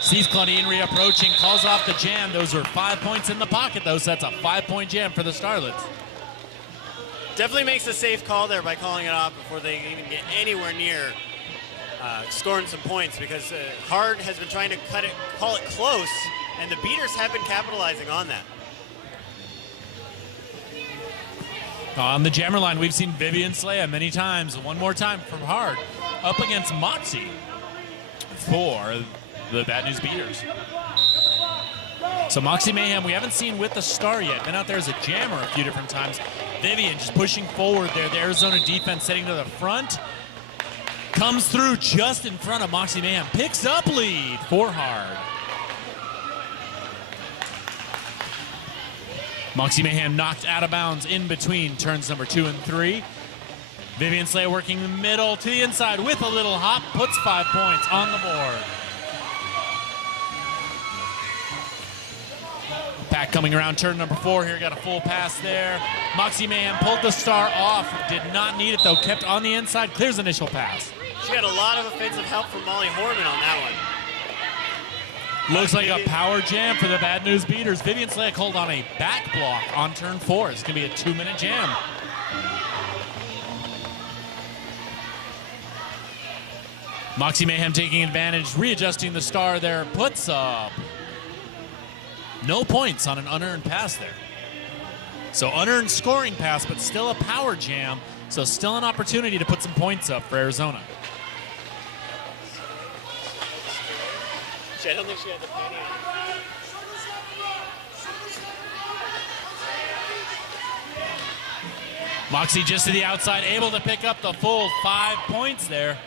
Sees Claudine reapproaching, calls off the jam. Those are 5 points in the pocket, though, so that's a 5-point jam for the Starlets. Definitely makes a safe call there by calling it off before they even get anywhere near scoring some points, because Hard has been trying to call it close, and the Beaters have been capitalizing on that. On the jammer line, we've seen Vivian Slaya many times. One more time from Hard, up against Moxie for the Bad News Beaters. So Moxie Mayhem, we haven't seen with the star yet. Been out there as a jammer a few different times. Vivian just pushing forward there. The Arizona defense setting to the front. Comes through just in front of Moxie Mayhem. Picks up lead for Hard. Moxie Mayhem knocked out of bounds in between turns number 2 and 3. Vivian Slaya working the middle to the inside with a little hop. Puts 5 points on the board. Pack coming around turn number 4 here. Got a full pass there. Moxie Mayhem pulled the star off. Did not need it, though. Kept on the inside. Clears initial pass. She got a lot of offensive help from Molly Horman on that one. Looks like a power jam for the Bad News Beaters. Vivian Slaya called on a back block on turn 4. It's going to be a 2-minute jam. Moxie Mayhem taking advantage, readjusting the star there. Puts up no points on an unearned pass there. So unearned scoring pass, but still a power jam. So still an opportunity to put some points up for Arizona. I don't think she had the penny. Moxie just to the outside, able to pick up the full 5 points there.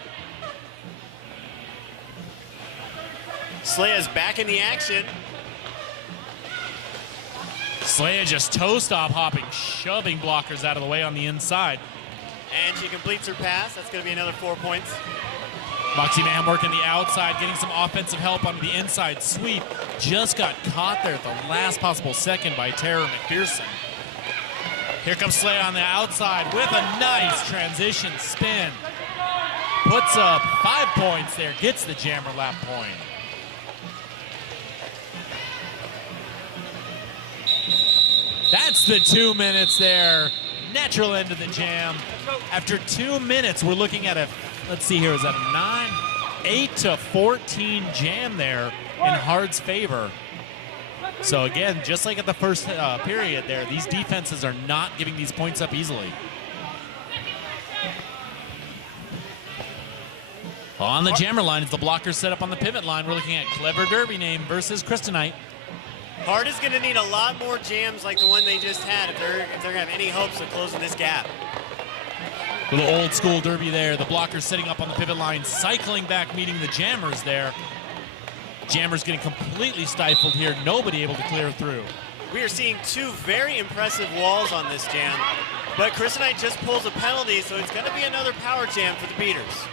Slaya's back in the action. Slaya just toe stop hopping, shoving blockers out of the way on the inside. And she completes her pass. That's going to be another 4 points. Moxie Mayhem working the outside, getting some offensive help on the inside sweep. Just got caught there at the last possible second by Tara McPherson. Here comes Slaya on the outside with a nice transition spin. Puts up 5 points there, gets the jammer lap point. That's the 2 minutes there. Natural end of the jam. After 2 minutes, we're looking at a, let's see here, is that a 8-14 jam there in Hard's favor. So again, just like at the first period there, these defenses are not giving these points up easily. On the jammer line, as the blockers set up on the pivot line, we're looking at Clever Derby Name versus Kryptonite. Hard is going to need a lot more jams like the one they just had if they're going to have any hopes of closing this gap. Little old school derby there. The blockers setting up on the pivot line, cycling back, meeting the jammers there. Jammers getting completely stifled here. Nobody able to clear through. We are seeing two very impressive walls on this jam, but Chris Knight just pulls a penalty, so it's going to be another power jam for the beaters.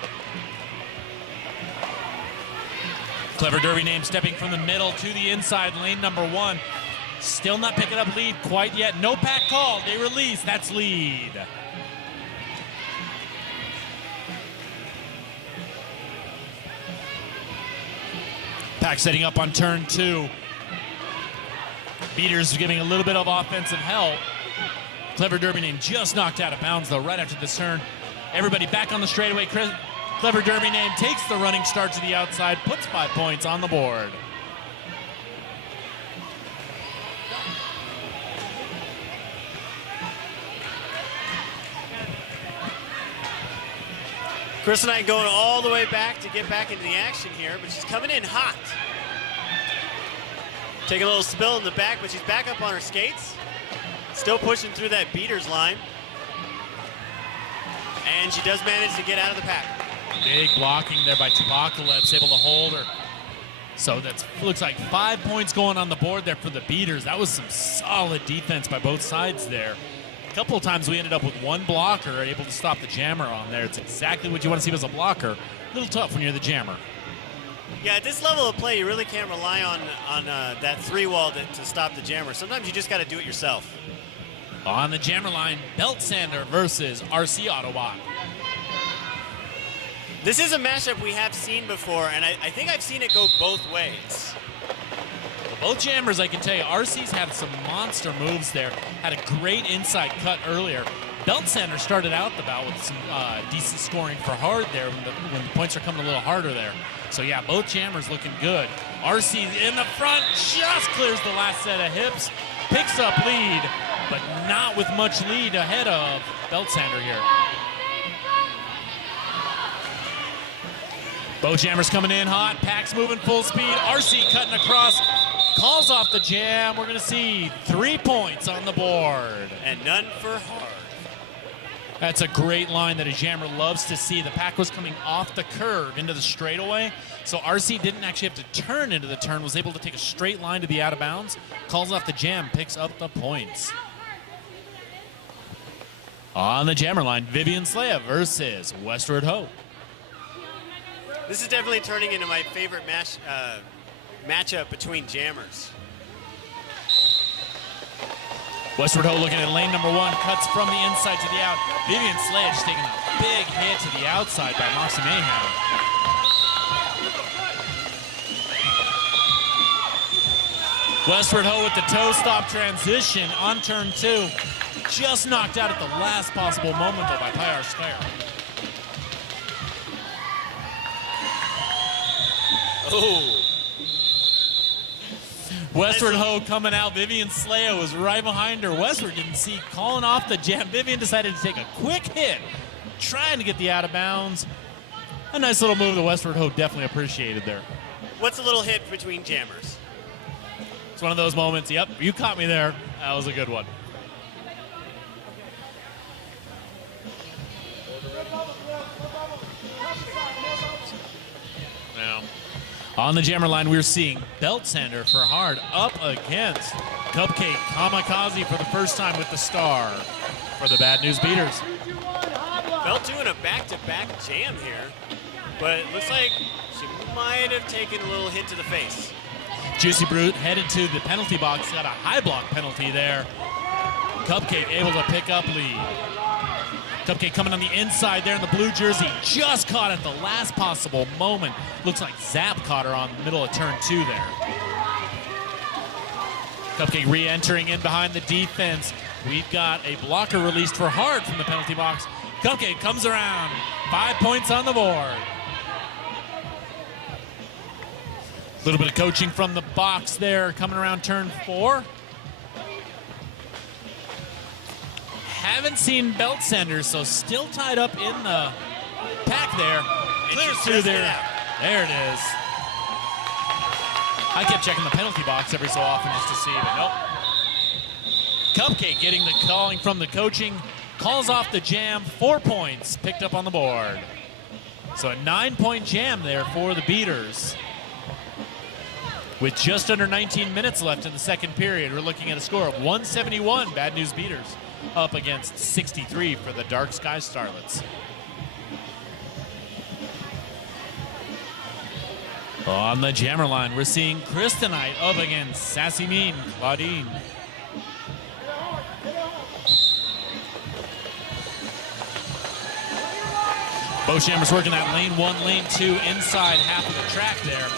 Clever Derby name stepping from the middle to the inside, lane number 1. Still not picking up lead quite yet. No pack call. They release. That's lead. Pack setting up on turn 2. Beaters giving a little bit of offensive help. Clever Derby name just knocked out of bounds though right after this turn. Everybody back on the straightaway. Clever Derby name takes the running start to the outside, puts 5 points on the board. Chris Knight going all the way back to get back into the action here, but she's coming in hot. Taking a little spill in the back, but she's back up on her skates. Still pushing through that beaters line. And she does manage to get out of the pack. Big blocking there by Tabakalev's able to hold her. So that looks like 5 points going on the board there for the beaters. That was some solid defense by both sides there. A couple of times we ended up with one blocker able to stop the jammer on there. It's exactly what you want to see as a blocker. A little tough when you're the jammer. Yeah, at this level of play, you really can't rely on that 3-wall to stop the jammer. Sometimes you just got to do it yourself. On the jammer line, Belt Sander versus RC Autobot. This is a matchup we have seen before, and I think I've seen it go both ways. Both jammers, I can tell you, RC's had some monster moves there. Had a great inside cut earlier. Belt Sander started out the bout with some decent scoring for hard there when the points are coming a little harder there. So yeah, both jammers looking good. RC in the front, just clears the last set of hips, picks up lead, but not with much lead ahead of Belt Sander here. Both jammers coming in hot, Pack's moving full speed, RC cutting across, calls off the jam. We're gonna see 3 points on the board. And none for hard. That's a great line that a jammer loves to see. The pack was coming off the curve into the straightaway, so RC didn't actually have to turn into the turn, was able to take a straight line to the out of bounds, calls off the jam, picks up the points. On the jammer line, Vivian Slaya versus Westward Ho. This is definitely turning into my favorite matchup between jammers. Westward Ho looking at lane number 1, cuts from the inside to the out. Vivian Slaya just taking a big hit to the outside by Moxie Mayhem. Westward Ho with the toe stop transition on turn 2. Just knocked out at the last possible moment though by Pyar Square. Oh. Westward Ho coming out. Vivian Slaya was right behind her. Westward didn't see, calling off the jam. Vivian decided to take a quick hit, trying to get the out of bounds. A nice little move that Westward Ho definitely appreciated there. What's a little hit between jammers? It's one of those moments. Yep, you caught me there. That was a good one. Now, on the jammer line, we're seeing Belt Sander for hard up against Cupcake Kamikaze for the first time with the star for the Bad News Beaters. Belt doing a back-to-back jam here, but it looks like she might have taken a little hit to the face. Juicy Brute headed to the penalty box, got a high block penalty there. Cupcake able to pick up lead. Cupcake coming on the inside there in the blue jersey, just caught at the last possible moment. Looks like Zap caught her on the middle of turn 2 there. Cupcake re-entering in behind the defense. We've got a blocker released for hard from the penalty box. Cupcake comes around, 5 points on the board. A little bit of coaching from the box there, coming around turn 4. Haven't seen Belt Sander, so still tied up in the pack there. Clears through there. There it is. I kept checking the penalty box every so often just to see, but nope. Cupcake getting the calling from the coaching, calls off the jam, 4 points picked up on the board. So a 9-point jam there for the Beaters. With just under 19 minutes left in the second period, we're looking at a score of 171. Bad News Beaters up against 63 for the Dark Sky Starlets. On the jammer line, we're seeing Kryptonite up against Sassy Mean Claudine. Both jammers working that lane 1, lane 2 inside half of the track there.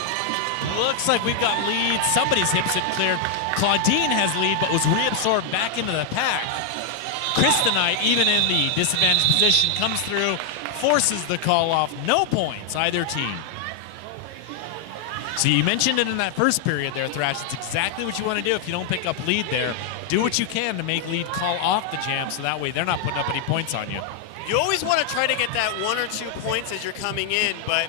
Looks like we've got lead. Somebody's hips have cleared. Claudine has lead, but was reabsorbed back into the pack. Kryptonite, even in the disadvantaged position, comes through, forces the call off. No points, either team. So you mentioned it in that first period there, Thrash. It's exactly what you want to do if you don't pick up lead there. Do what you can to make lead call off the jam, so that way they're not putting up any points on you. You always want to try to get that 1 or 2 points as you're coming in, but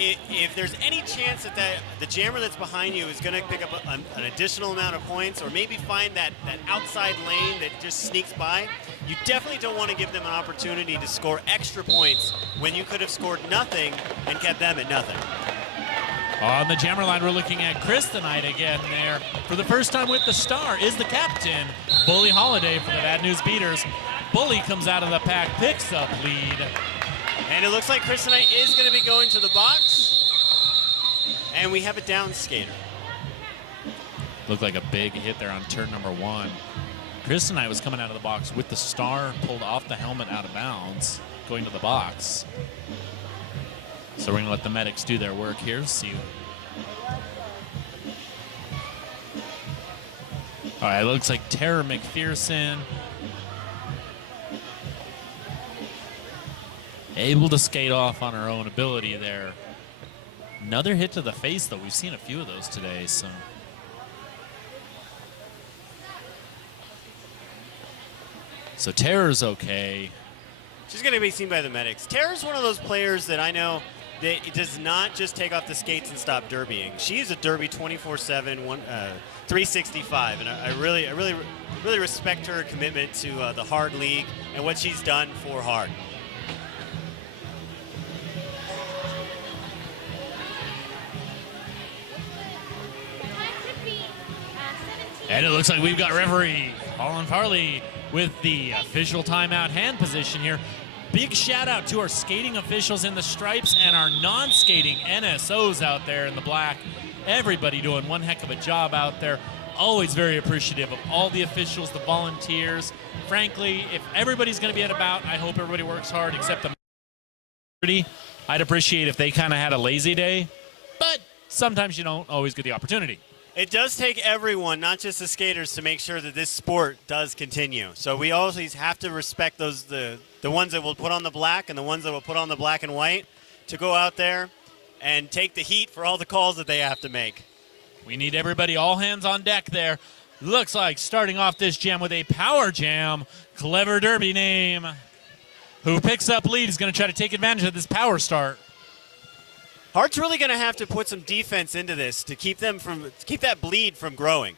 if there's any chance that the jammer that's behind you is going to pick up an additional amount of points, or maybe find that outside lane that just sneaks by, you definitely don't want to give them an opportunity to score extra points when you could have scored nothing and kept them at nothing. On the jammer line, we're looking at Kryptonite again there. For the first time with the star is the captain, Bully Holiday for the Bad News Beaters. Bully comes out of the pack, picks up lead. And it looks like Kryptonite is going to be going to the box. And we have a down skater. Looked like a big hit there on turn number 1. Kryptonite was coming out of the box with the star pulled off the helmet out of bounds, going to the box. So we're going to let the medics do their work here. See. All right, it looks like Tara McPherson able to skate off on her own ability there. Another hit to the face, though. We've seen a few of those today, so Tara's okay. She's going to be seen by the medics. Tara's one of those players that I know that it does not just take off the skates and stop derbying. She's a derby 24/7, 365, and I really respect her commitment to the Hard League and what she's done for Hard. And it looks like we've got referee Colin Farley with the official timeout hand position here. Big shout out to our skating officials in the stripes and our non-skating NSOs out there in the black. Everybody doing one heck of a job out there. Always very appreciative of all the officials, the volunteers. Frankly, if everybody's going to be at a bout, I hope everybody works hard except the I'd appreciate if they kind of had a lazy day, but sometimes you don't always get the opportunity. It does take everyone, not just the skaters, to make sure that this sport does continue. So we always have to respect those the ones that will put on the black and the ones that will put on the black and white to go out there and take the heat for all the calls that they have to make. We need everybody, all hands on deck there. Looks like starting off this jam with a power jam, Clever Derby name, who picks up lead, is going to try to take advantage of this power start. Hart's really going to have to put some defense into this to keep that bleed from growing.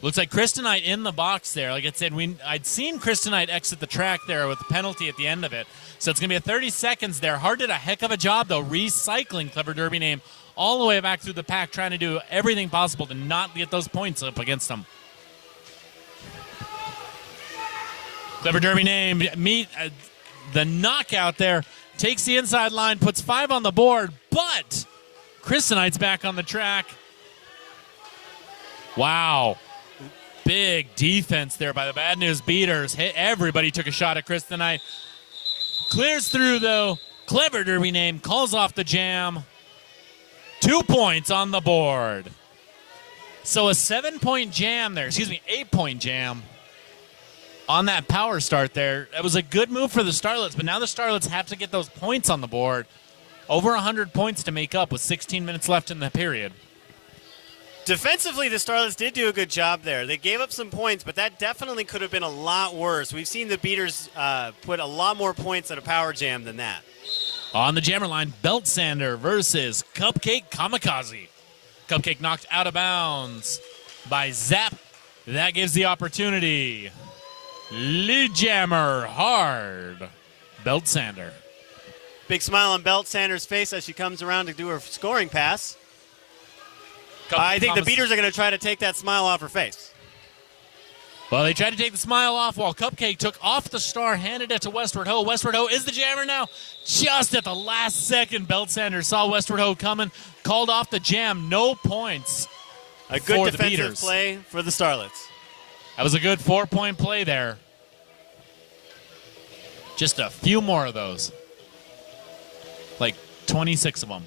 Looks like Kryptonite in the box there. Like I said, I'd seen Kryptonite exit the track there with the penalty at the end of it. So it's going to be 30 seconds there. Hart did a heck of a job, though, recycling Clever Derby name all the way back through the pack, trying to do everything possible to not get those points up against them. Clever Derby name, the knockout there. Takes the inside line, puts 5 on the board, but Kryptonite's back on the track. Wow. Big defense there by the Bad News Beaters. Everybody took a shot at Kryptonite. Clears through, though. Clever Derby name calls off the jam. 2 points on the board. So a 7-point jam there. 8-point jam on that power start there. That was a good move for the Starlets, but now the Starlets have to get those points on the board. Over 100 points to make up with 16 minutes left in the period. Defensively, the Starlets did do a good job there. They gave up some points, but that definitely could have been a lot worse. We've seen the Beaters put a lot more points at a power jam than that. On the jammer line, Belt Sander versus Cupcake Kamikaze. Cupcake knocked out of bounds by Zap. That gives the opportunity. Lead jammer hard. Belt Sander. Big smile on Belt Sander's face as she comes around to do her scoring pass. I think the Thomas- beaters are going to try to take that smile off her face. Well, they tried to take the smile off while Cupcake took off the star, handed it to Westward Ho. Westward Ho is the jammer now. Just at the last second, Belt Sanders saw Westward Ho coming, called off the jam. No points. A good for the defensive beaters. play for the Starlets. That was a good 4-point play there. Just a few more of those. Like 26 of them.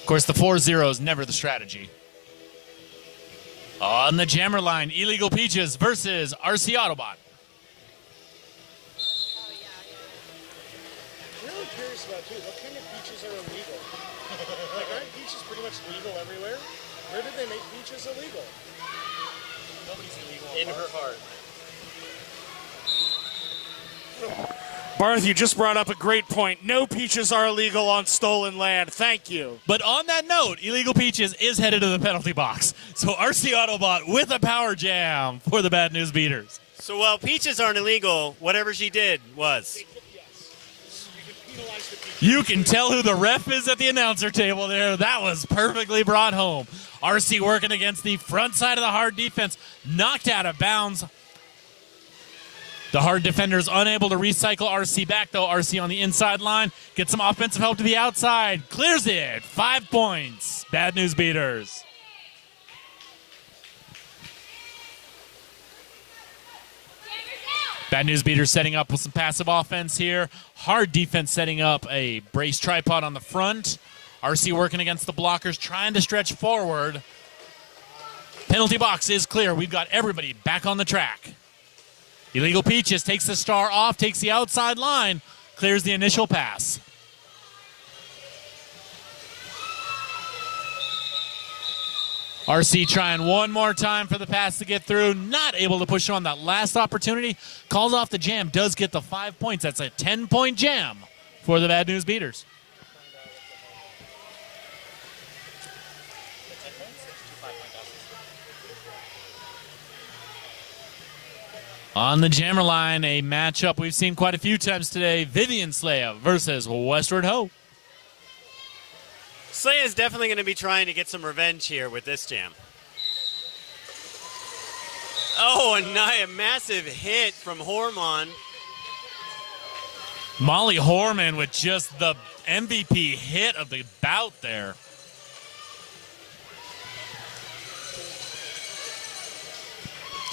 Of course, the 4-0 is never the strategy. On the jammer line, Illegal Peaches versus RC Autobot. I'm really curious about, too, what kind of peaches are illegal? Like, aren't peaches pretty much legal everywhere? Where did they make peaches illegal? Nobody's illegal. In her heart. Barth, you just brought up a great point. No peaches are illegal on stolen land. Thank you. But on that note, Illegal Peaches is headed to the penalty box. So RC Autobot with a power jam for the Bad News Beaters. So while peaches aren't illegal, whatever she did was. You can tell who the ref is at the announcer table there. That was perfectly brought home. RC working against the front side of the hard defense. Knocked out of bounds. The hard defenders unable to recycle RC back, though. RC on the inside line. Gets some offensive help to the outside. Clears it. 5 points. Bad News Beaters. Bad News Beaters setting up with some passive offense here. Hard defense setting up a brace tripod on the front. RC working against the blockers, trying to stretch forward. Penalty box is clear. We've got everybody back on the track. Illegal Peaches takes the star off, takes the outside line, clears the initial pass. RC trying one more time for the pass to get through. Not able to push on that last opportunity. Calls off the jam. Does get the 5 points. That's a 10-point jam for the Bad News Beaters. On the jammer line, a matchup we've seen quite a few times today. Vivian Slaya versus Westward Ho. Slaya is definitely going to be trying to get some revenge here with this jam. Oh, a massive hit from Hormon. Molly Horman with just the MVP hit of the bout there.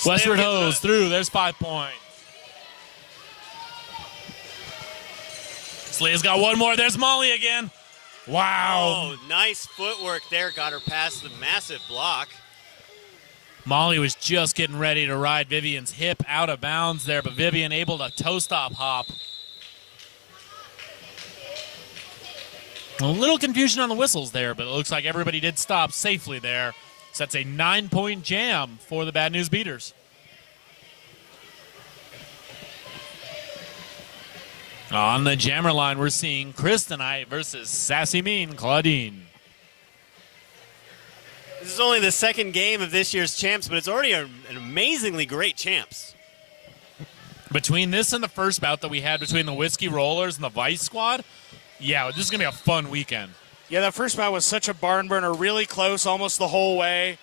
Westward Ho's through. There's 5 points. Slaya's got one more. There's Molly again. Wow. Oh, nice footwork there. Got her past the massive block. Molly was just getting ready to ride Vivian's hip out of bounds there, but Vivian able to toe-stop hop. A little confusion on the whistles there, but it looks like everybody did stop safely there. So that's a 9-point jam for the Bad News Beaters. On the jammer line, we're seeing Kristenite versus Sassy Mean Claudine. This is only the second game of this year's champs, but it's already an amazingly great champs. Between this and the first bout that we had between the Whiskey Rollers and the Vice Squad, yeah, this is going to be a fun weekend. Yeah, that first bout was such a barn burner, really close almost the whole way,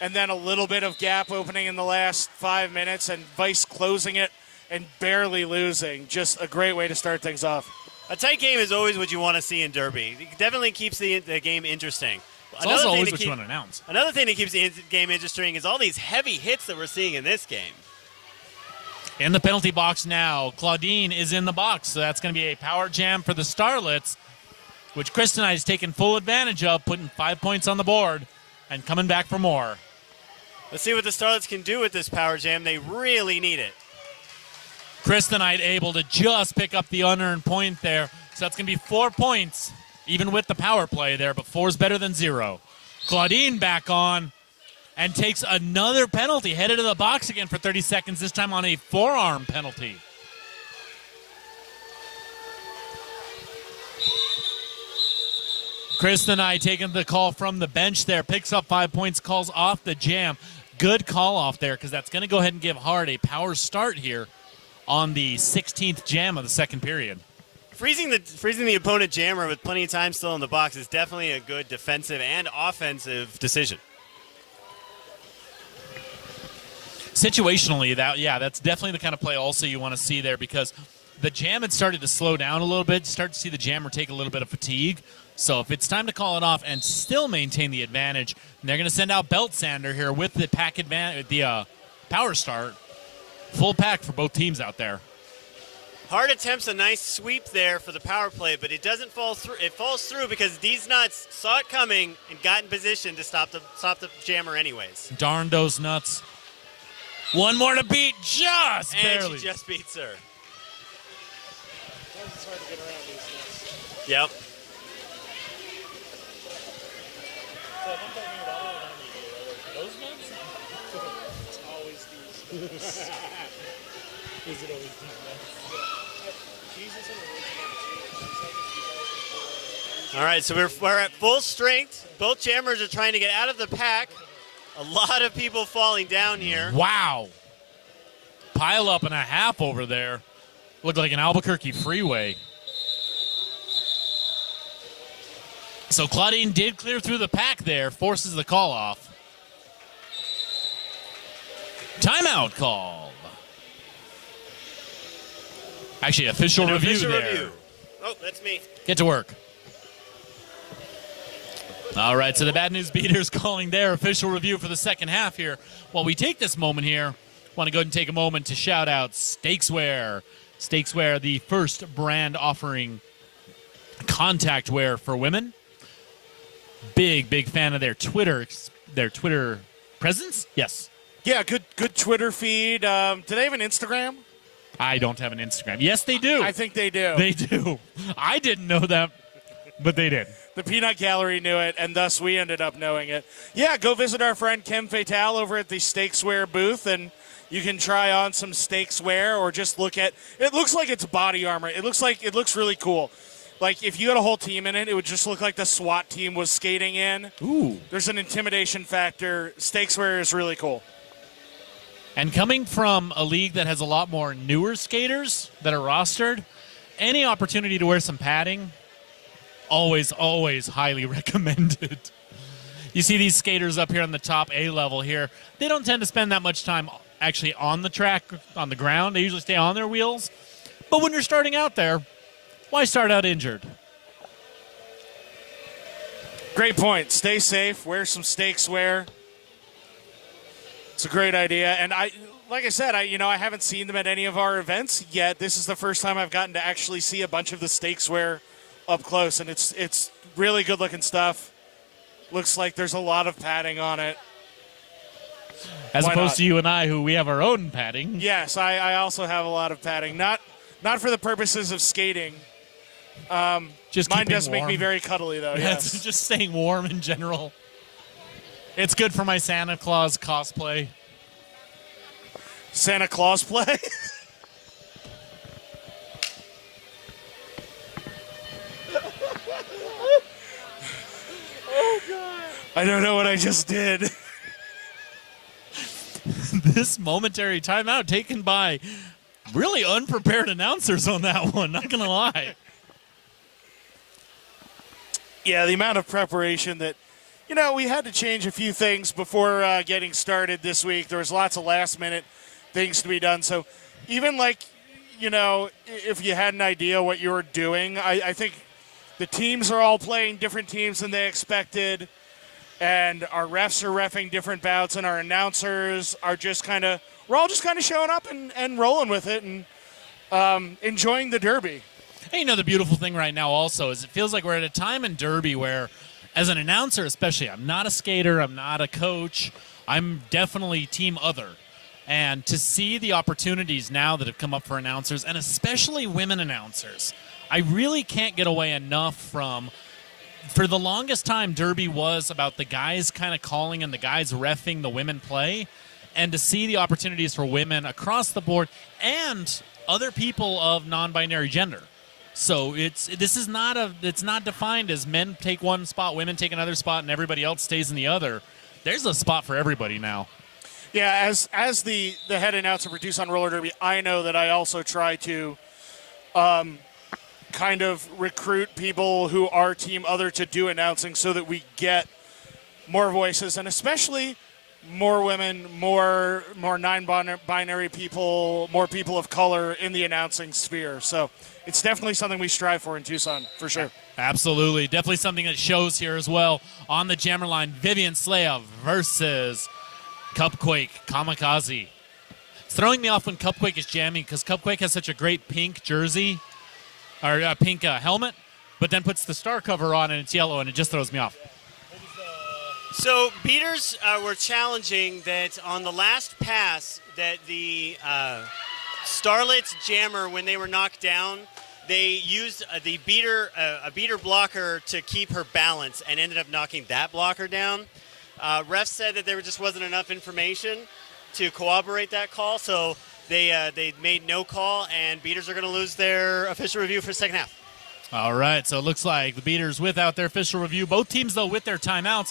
and then a little bit of gap opening in the last 5 minutes, and Vice closing it and barely losing. Just a great way to start things off. A tight game is always what you want to see in Derby. It definitely keeps the game interesting. It's also always what you want to announce. Another thing that keeps the game interesting is all these heavy hits that we're seeing in this game. In the penalty box now, Claudine is in the box, so that's going to be a power jam for the Starlets, which Kristenite has taken full advantage of, putting 5 points on the board and coming back for more. Let's see what the Starlets can do with this power jam. They really need it. Kristenite able to just pick up the unearned point there, so that's going to be 4 points, even with the power play there, but 4 is better than 0. Claudine back on and takes another penalty, headed to the box again for 30 seconds, this time on a forearm penalty. Kristenite taking the call from the bench there, picks up 5 points, calls off the jam. Good call off there, because that's going to go ahead and give Hard a power start here on the 16th jam of the second period. freezing the opponent jammer with plenty of time still in the box is definitely a good defensive and offensive decision. Situationally, that's definitely the kind of play also you want to see there, because the jam had started to slow down a little bit. Start to see the jammer take a little bit of fatigue. So if it's time to call it off and still maintain the advantage, they're going to send out Belt Sander here with the pack advantage, the power start. Full pack for both teams out there. Hard attempts a nice sweep there for the power play, but it doesn't fall through. It falls through because these nuts saw it coming and got in position to stop the jammer anyways. Darn those nuts. One more to beat, just and barely. And she just beats her. It's hard to get around these things. Yep. It's always these nuts. Is it always these nuts? Jesus and All right, so we're at full strength. Both jammers are trying to get out of the pack. A lot of people falling down here. Wow. Pile up and a half over there. Looked like an Albuquerque freeway. So Claudine did clear through the pack there, forces the call off. Timeout call. Actually, official review Official there. review. Oh, that's me. Get to work. All right, so the Bad News Beaters calling their official review for the second half here. While we take this moment here, want to go ahead and take a moment to shout out Stakeswear. Stakeswear, the first brand offering contact wear for women. Big fan of their Twitter presence. Yes. Yeah, good Twitter feed. Do they have an Instagram? I don't have an Instagram. Yes, they do. I think they do. They do. I didn't know that, but they did. The Peanut Gallery knew it, and thus we ended up knowing it. Yeah, go visit our friend Kim Fatale over at the Stakeswear booth, and you can try on some Stakeswear or just look at it. Looks like it's body armor. It looks really cool. Like if you had a whole team in it, it would just look like the SWAT team was skating in. Ooh. There's an intimidation factor. Stakeswear is really cool. And coming from a league that has a lot more newer skaters that are rostered, any opportunity to wear some padding, always highly recommended. You see these skaters up here on the top A level here. They don't tend to spend that much time actually on the track, on the ground. They usually stay on their wheels. But when you're starting out there, why start out injured? Great point. Stay safe. Wear some Stakeswear. It's a great idea. And like I said, I haven't seen them at any of our events yet. This is the first time I've gotten to actually see a bunch of the Stakeswear up close, and it's really good looking stuff. Looks like there's a lot of padding on it. As Why opposed not? to you and I, who we have our own padding. Yes, I also have a lot of padding. Not for the purposes of skating. Just Mine keeping does make me warm. very cuddly, though. Yeah, Yes. it's just staying warm in general. It's good for my Santa Claus cosplay. Santa Claus play. Oh, God. I don't know what I just did. This momentary timeout taken by really unprepared announcers on that one, not going to lie. Yeah, the amount of preparation that, we had to change a few things before getting started this week. There was lots of last-minute things to be done. So even if you had an idea what you were doing, I think the teams are all playing different teams than they expected, and our refs are reffing different bouts, and our announcers are we're all just kind of showing up and rolling with it and enjoying the Derby. Hey, the beautiful thing right now also is it feels like we're at a time in Derby where, as an announcer especially, I'm not a skater, I'm not a coach, I'm definitely team other. And to see the opportunities now that have come up for announcers, and especially women announcers, I really can't get away enough from, for the longest time, Derby was about the guys kind of calling and the guys reffing the women play. And to see the opportunities for women across the board and other people of non-binary gender. So it's not defined as men take one spot, women take another spot, and everybody else stays in the other. There's a spot for everybody now. Yeah, as the head announcer for Tucson Roller Derby, I know that I also try to kind of recruit people who are Team Other to do announcing so that we get more voices, and especially more women, more non-binary people, more people of color in the announcing sphere. So it's definitely something we strive for in Tucson, for sure. Absolutely. Definitely something that shows here as well. On the jammer line, Vivian Slaya versus Cupquake Kamikaze. It's throwing me off when Cupquake is jamming because Cupquake has such a great pink jersey, or pink helmet, but then puts the star cover on and it's yellow and it just throws me off. So beaters were challenging that on the last pass that the Starlets jammer, when they were knocked down, they used a beater blocker to keep her balance and ended up knocking that blocker down. Refs said that there just wasn't enough information to corroborate that call, so they made no call, and beaters are going to lose their official review for the second half. All right, so it looks like the beaters without their official review. Both teams, though, with their timeouts.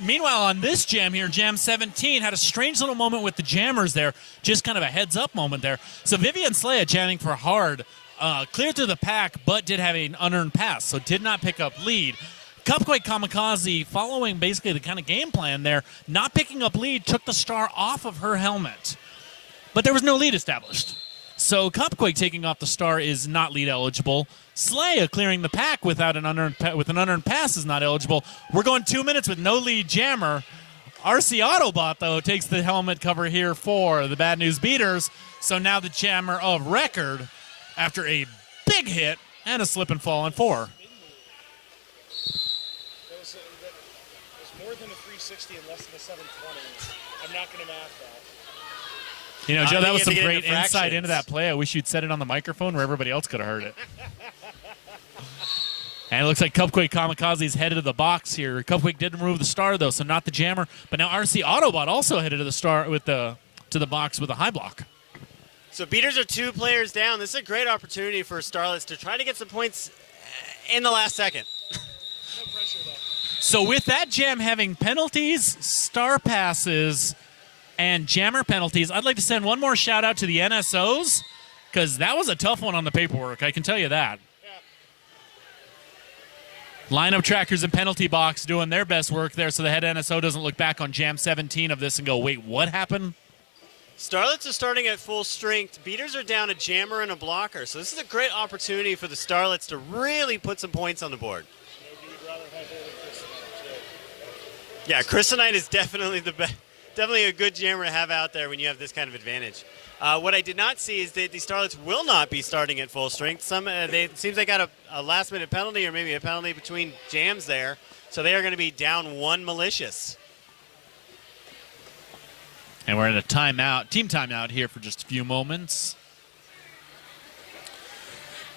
Meanwhile, on this jam here, Jam 17 had a strange little moment with the jammers there, just kind of a heads-up moment there. So Vivian Slaya jamming for hard, cleared through the pack, but did have an unearned pass, so did not pick up lead. Cupquake Kamikaze, following basically the kind of game plan there, not picking up lead, took the star off of her helmet. But there was no lead established. So Cupquake taking off the star is not lead eligible. Slaya clearing the pack without an unearned pass is not eligible. We're going 2 minutes with no lead jammer. RC Autobot, though, takes the helmet cover here for the Bad News Beaters. So now the jammer of record after a big hit and a slip and fall on 4. It was more than a 360 and less than a 720. I'm not going to math that. You know, Joe, that was some get great into insight into that play. I wish you'd said it on the microphone where everybody else could have heard it. And it looks like Cupquake Kamikaze is headed to the box here. Cupquake did remove the star, though, so not the jammer. But now RC Autobot also headed to the star with to the box with a high block. So beaters are 2 players down. This is a great opportunity for Starlets to try to get some points in the last second. No pressure, though. So with that jam having penalties, star passes, and jammer penalties, I'd like to send one more shout out to the NSOs because that was a tough one on the paperwork. I can tell you that. Lineup trackers and penalty box doing their best work there so the head NSO doesn't look back on Jam 17 of this and go, wait, what happened? Starlets are starting at full strength. Beaters are down a jammer and a blocker. So this is a great opportunity for the Starlets to really put some points on the board. Yeah, Kryptonite is definitely definitely a good jammer to have out there when you have this kind of advantage. What I did not see is that the Starlets will not be starting at full strength. It seems they got a last-minute penalty or maybe a penalty between jams there, so they are going to be down 1 malicious. And we're in a timeout, team timeout here for just a few moments.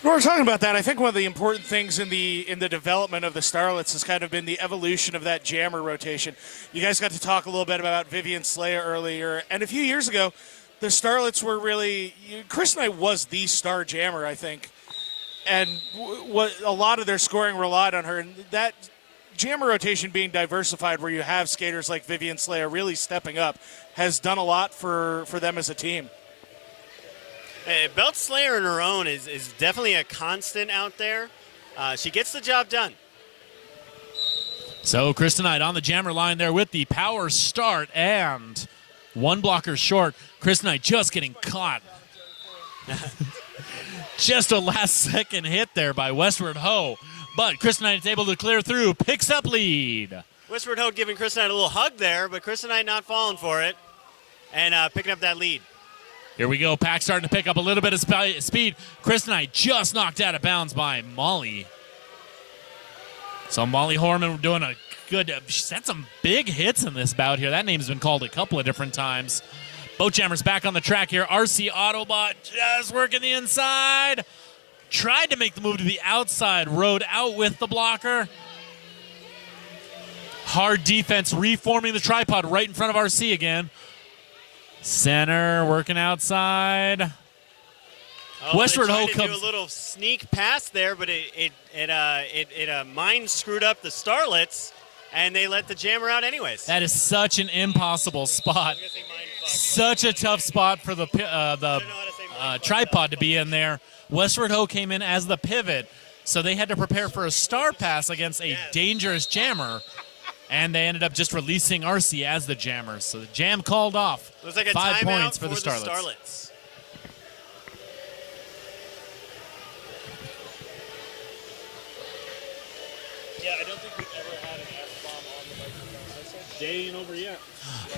When we're talking about that, I think one of the important things in the development of the Starlets has kind of been the evolution of that jammer rotation. You guys got to talk a little bit about Vivian Slaya earlier, and a few years ago, the Starlets were really, Kryptonite was the star jammer, I think, and what a lot of their scoring relied on her. And that jammer rotation being diversified, where you have skaters like Vivian Slaya really stepping up, has done a lot for them as a team. Belt Slayer on her own is definitely a constant out there. She gets the job done. So Kryptonite on the jammer line there with the power start and 1 blocker short. Kryptonite just getting caught. Just a last-second hit there by Westward Ho. But Kryptonite is able to clear through, picks up lead. Westward Ho giving Kryptonite a little hug there, but Kryptonite not falling for it and picking up that lead. Here we go. Pack starting to pick up a little bit of speed. Kryptonite just knocked out of bounds by Molly. So Molly Horman doing a good, she's had some big hits in this bout here. That name's been called a couple of different times. Boat jammers back on the track here. RC Autobot just working the inside. Tried to make the move to the outside. Rode out with the blocker. Hard defense, reforming the tripod right in front of RC again. Center working outside. Westward Ho comes. Do a little sneak pass there, but it mind screwed up the Starlets, and they let the jammer out anyways. That is such an impossible spot. Such a tough spot for the tripod to be in there. Westward Ho came in as the pivot, so they had to prepare for a star pass against a dangerous jammer, and they ended up just releasing RC as the jammer. So the jam called off. Looks like a 5 timeout points for the Starlets. Yeah, I don't think we've ever had an F-bomb on the microphone. Day ain't over yet.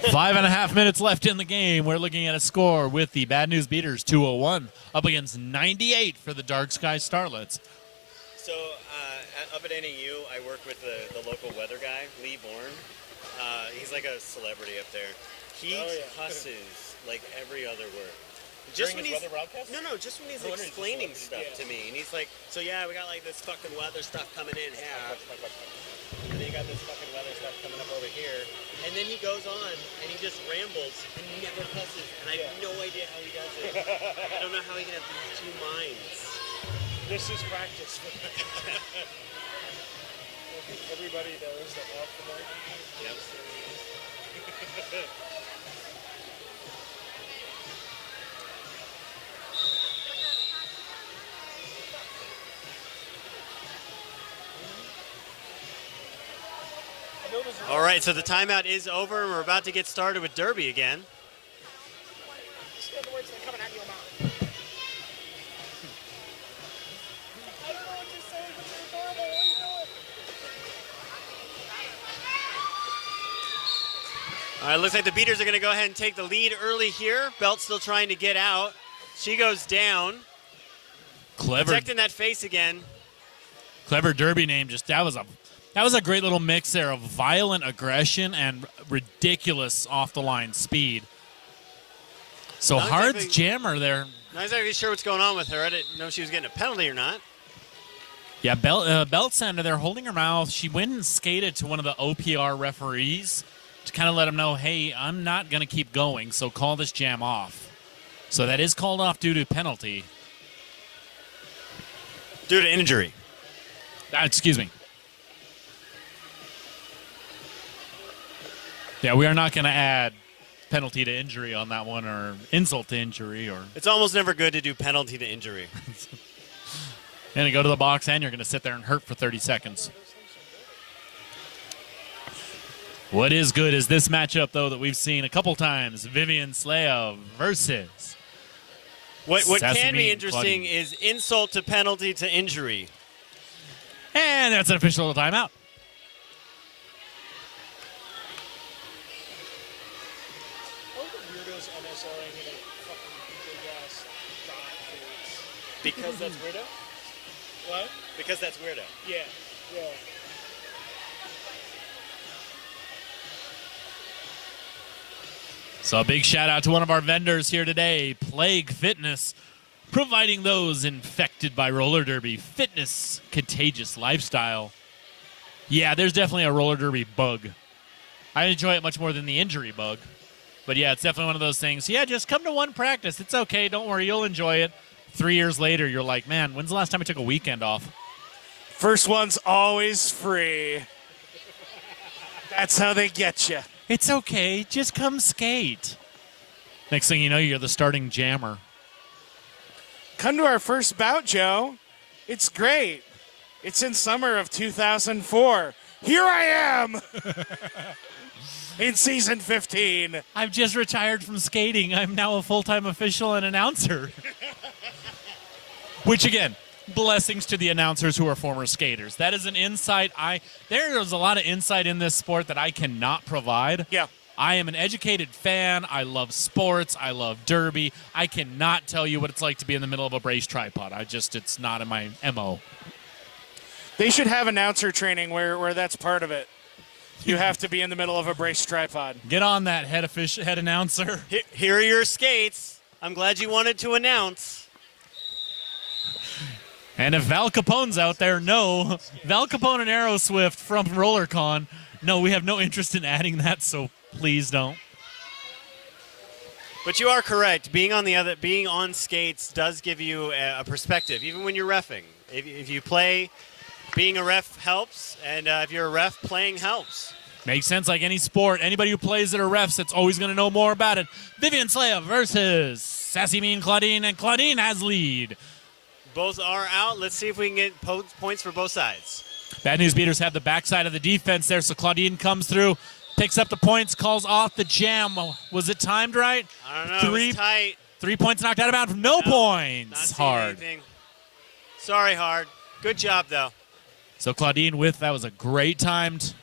5.5 minutes left in the game. We're looking at a score with the Bad News Beaters 201 up against 98 for the Dark Sky Starlets. So up at NAU, I work with the local weather guy, Lee Bourne. He's like a celebrity up there. He cusses like every other word. Just when he's just when he's explaining stuff to me, and he's like, "So yeah, we got like this fucking weather stuff coming in here, and then you got this fucking weather stuff coming up over here," and then he goes on and he just rambles and never cusses, and I have no idea how he does it. I don't know how he can have these two minds. This is practice. Everybody knows that off the mic. Yep. All right, so the timeout is over, and we're about to get started with Derby again. All right, looks like the Beaters are going to go ahead and take the lead early here. Belt's still trying to get out. She goes down. Clever. Protecting that face again. Clever Derby name. Just that was a great little mix there of violent aggression and ridiculous off the line speed. So Not Hard's exactly- jammer there. Not exactly sure what's going on with her. I didn't know if she was getting a penalty or not. Yeah, Belt Center there holding her mouth. She went and skated to one of the OPR referees to kind of let him know, hey, I'm not going to keep going, so call this jam off. So that is called off due to penalty. Due to injury. Excuse me. Yeah, we are not going to add penalty to injury on that one, or insult to injury, or It's almost never good to do penalty to injury. and you go to the box and you're going to sit there and hurt for 30 seconds. What is good is this matchup, though, that we've seen a couple times. Vivian Slaya versus What Sassy can be Mean interesting Claudine. is insult to penalty to injury. And that's an official timeout. Weirdos NSOing in a fucking big-ass dot foods. Because that's weirdo? What? Because that's weirdo. Yeah. So a big shout out to one of our vendors here today, Plague Fitness, providing those infected by roller derby fitness, contagious lifestyle. Yeah, there's definitely a roller derby bug. I enjoy it much more than the injury bug. But yeah, it's definitely one of those things. Yeah, just come to one practice. It's okay. Don't worry. You'll enjoy it. 3 years later, you're like, man, when's the last time I took a weekend off? First one's always free. That's how they get you. It's okay. Just come skate. Next thing you know, you're the starting jammer. Come to our first bout, Joe. It's great. It's in summer of 2004. Here I am in season 15. I've just retired from skating. I'm now a full-time official and announcer. Which, again, blessings to the announcers who are former skaters. That is an insight. There is a lot of insight in this sport that I cannot provide. Yeah. I am an educated fan. I love sports. I love derby. I cannot tell you what it's like to be in the middle of a brace tripod. It's not in my MO. They should have announcer training where that's part of it. You have to be in the middle of a brace tripod. Get on that, head announcer. Here are your skates. I'm glad you wanted to announce. And if Val Capone's out there, no. Val Capone and Aeroswift from RollerCon, no, we have no interest in adding that, so please don't. But you are correct. Being on skates does give you a perspective, even when you're reffing. If you play, being a ref helps, and if you're a ref, playing helps. Makes sense, like any sport. Anybody who plays that are refs, that's always going to know more about it. Vivian Slaya versus Sassy Mean Claudine, and Claudine has lead. Both are out. Let's see if we can get points for both sides. Bad News Beaters have the backside of the defense there, so Claudine comes through, picks up the points, calls off the jam. Was it timed right? I don't know. It was tight. 3 points knocked out of bounds. No points. Not seeing Hard. anything. Sorry, Hard. Good job, though. So Claudine that was a great timed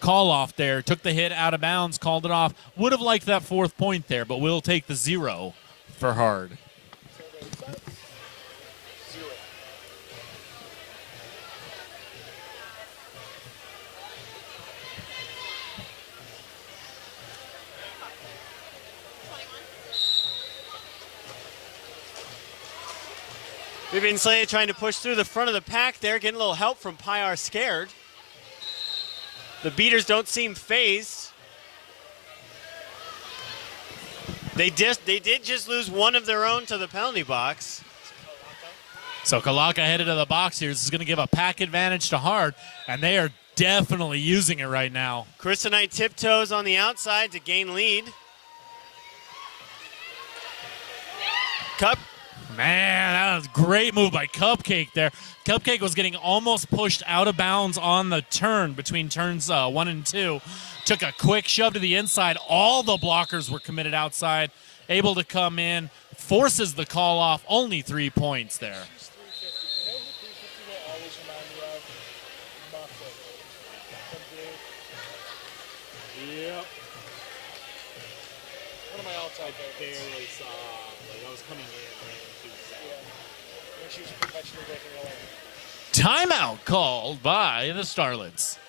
call off there. Took the hit out of bounds, called it off. Would have liked that 4th point there, but we'll take the 0 for Hard. Vivian Slade trying to push through the front of the pack there, getting a little help from Pyar Scared. The Beaters don't seem phased. They did just lose one of their own to the penalty box. So Kalaka headed to the box here. This is going to give a pack advantage to Hard, and they are definitely using it right now. Krista Knight tiptoes on the outside to gain lead. Cup. Man, that was a great move by Cupcake there. Cupcake was getting almost pushed out of bounds on the turn between turns 1 and 2. Took a quick shove to the inside. All the blockers were committed outside. Able to come in. Forces the call off. Only 3 points there. Yep. One of my all-time favorites. Barely saw. Like, I was coming in. When she was professionally breaking her leg. Timeout called by the Starlets. Their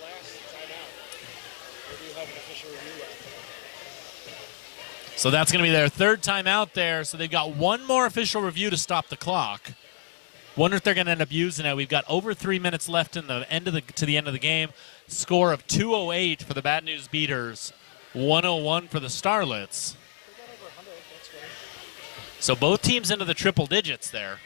last timeout. Maybe you'll have an official review after. So that's going to be their 3rd timeout there. So they've got one more official review to stop the clock. Wonder if they're going to end up using it. We've got over 3 minutes left in the end of to the end of the game. Score of 208 for the Bad News Beaters, 101 for the Starlets. So both teams into the triple digits there.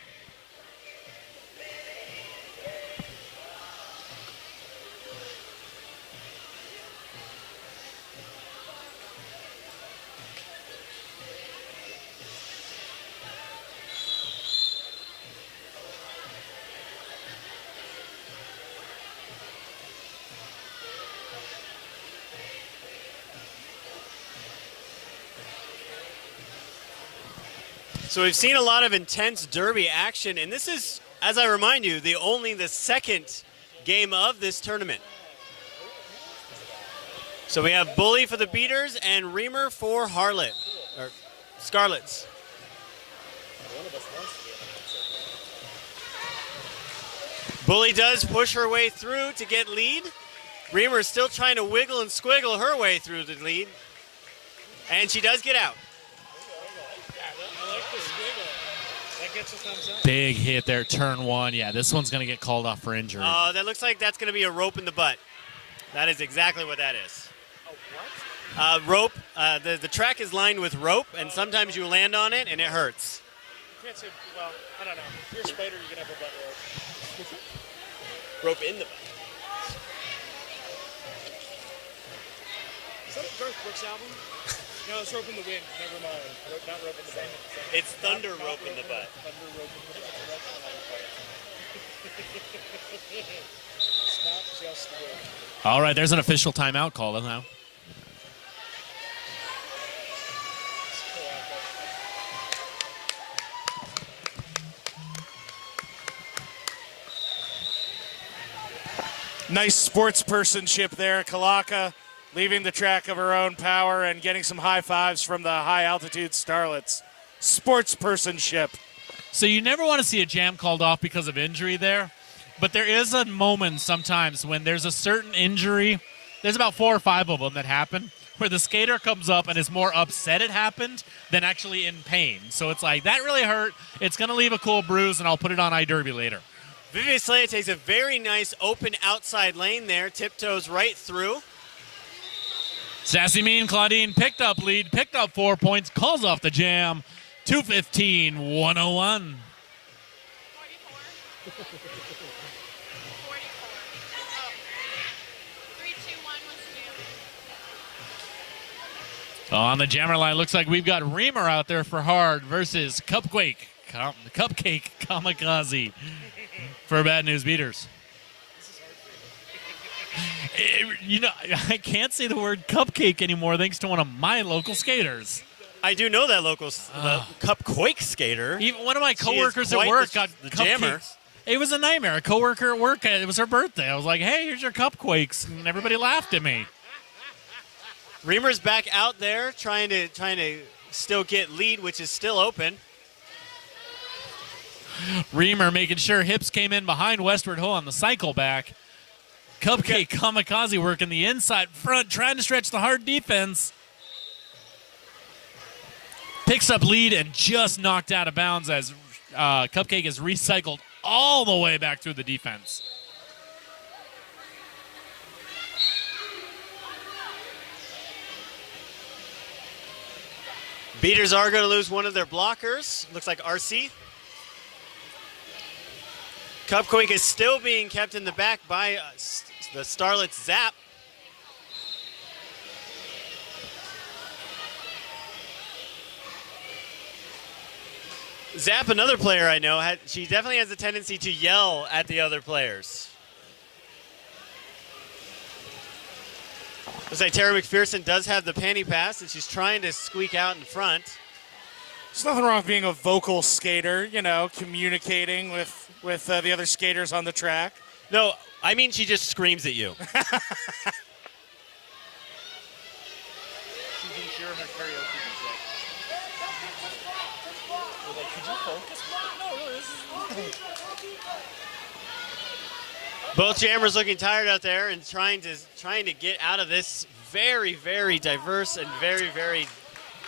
So we've seen a lot of intense derby action, and this is, as I remind you, only the 2nd game of this tournament. So we have Bully for the Beaters and Reamer for Scarlets. Bully does push her way through to get lead. Reamer is still trying to wiggle and squiggle her way through the lead. And she does get out. Big hit there, turn 1. Yeah, this one's going to get called off for injury. That looks like that's going to be a rope in the butt. That is exactly what that is. Rope. The track is lined with rope, and sometimes you land on it, and it hurts. You can't say, well, I don't know. If you're a spider, you can have a butt rope. Rope in the butt. Is that a Garth Brooks album? No, it's Rope in the Wind. Never mind. Not Rope in the Butt. It's Thunder Rope in the Butt. Thunder Rope in the Butt. Stop just the way. All right, there's an official timeout call now. Nice sportspersonship there. Kalaka leaving the track of her own power and getting some high fives from the high-altitude Starlets. Sportspersonship. So you never want to see a jam called off because of injury there, but there is a moment sometimes when there's a certain injury. There's about 4 or 5 of them that happen where the skater comes up and is more upset it happened than actually in pain. So it's like, that really hurt. It's going to leave a cool bruise, and I'll put it on iDerby later. Vivian Slade takes a very nice open outside lane there, tiptoes right through. Sassy Mean Claudine picked up lead, picked up 4 points, calls off the jam. 2:15, 101. 44. On the jammer line, looks like we've got Reamer out there for Hard versus Cupquake Cupcake Kamikaze for Bad News Beaters. I can't say the word cupcake anymore thanks to one of my local skaters. I do know that local Cupquake skater. Even one of my She is coworkers at quite work the got jammer. cupcakes. It was a nightmare. A coworker at work, it was her birthday. I was like, hey, here's your cupquakes. And everybody laughed at me. Reamer's back out there trying to still get lead, which is still open. Reamer making sure hips came in behind Westward Ho on the cycle back. Cupcake Kamikaze working the inside front, trying to stretch the hard defense. Picks up lead and just knocked out of bounds as Cupcake is recycled all the way back through the defense. Beaters are going to lose one of their blockers. Looks like RC. Cupquake is still being kept in the back by the Starlets Zap. Zap, another player I know, she definitely has a tendency to yell at the other players. Looks like Tara McPherson does have the panty pass, and she's trying to squeak out in front. There's nothing wrong with being a vocal skater, communicating with the other skaters on the track. No, I mean she just screams at you. Both jammers looking tired out there and trying to get out of this very, very diverse and very, very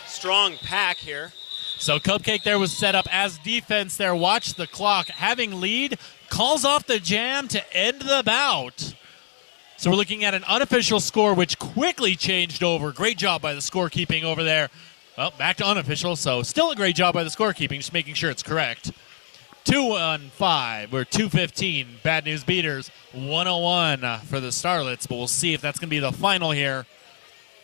strong pack here. So Cupcake there was set up as defense there. Watch the clock. Having lead, calls off the jam to end the bout. So we're looking at an unofficial score, which quickly changed over. Great job by the scorekeeping over there. Well, back to unofficial, so still a great job by the scorekeeping, just making sure it's correct. 2-1-5, we're 2:15. Bad News Beaters, 101 for the Starlets, but we'll see if that's going to be the final here.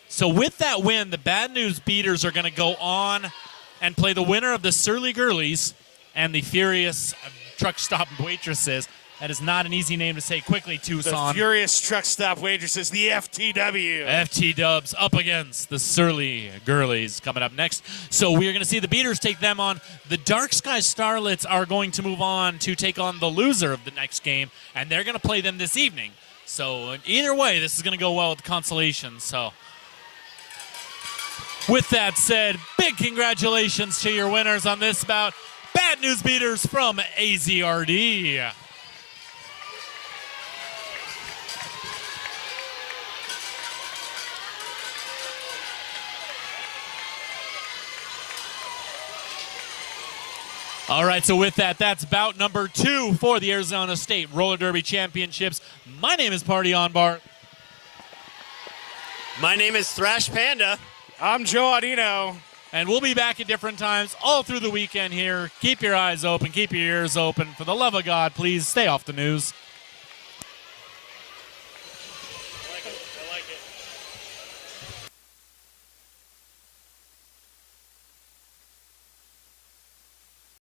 So with that win, the Bad News Beaters are going to go on and play the winner of the Surly Girlies and the Furious Truck Stop Waitresses. That is not an easy name to say quickly, Tucson. The Furious Truck Stop Waitresses, the FTW. FT Dubs up against the Surly Girlies coming up next. So we're going to see the Beaters take them on. The Dark Sky Starlets are going to move on to take on the loser of the next game, and they're going to play them this evening. So either way, this is going to go well with consolation. So with that said, big congratulations to your winners on this bout. Bad News Beaters from AZRD. All right, so with that, that's bout number 2 for the Arizona State Roller Derby Championships. My name is Party On Bart. My name is Thrash Panda. I'm Joe Audino. And we'll be back at different times all through the weekend here. Keep your eyes open, keep your ears open. For the love of God, please stay off the news.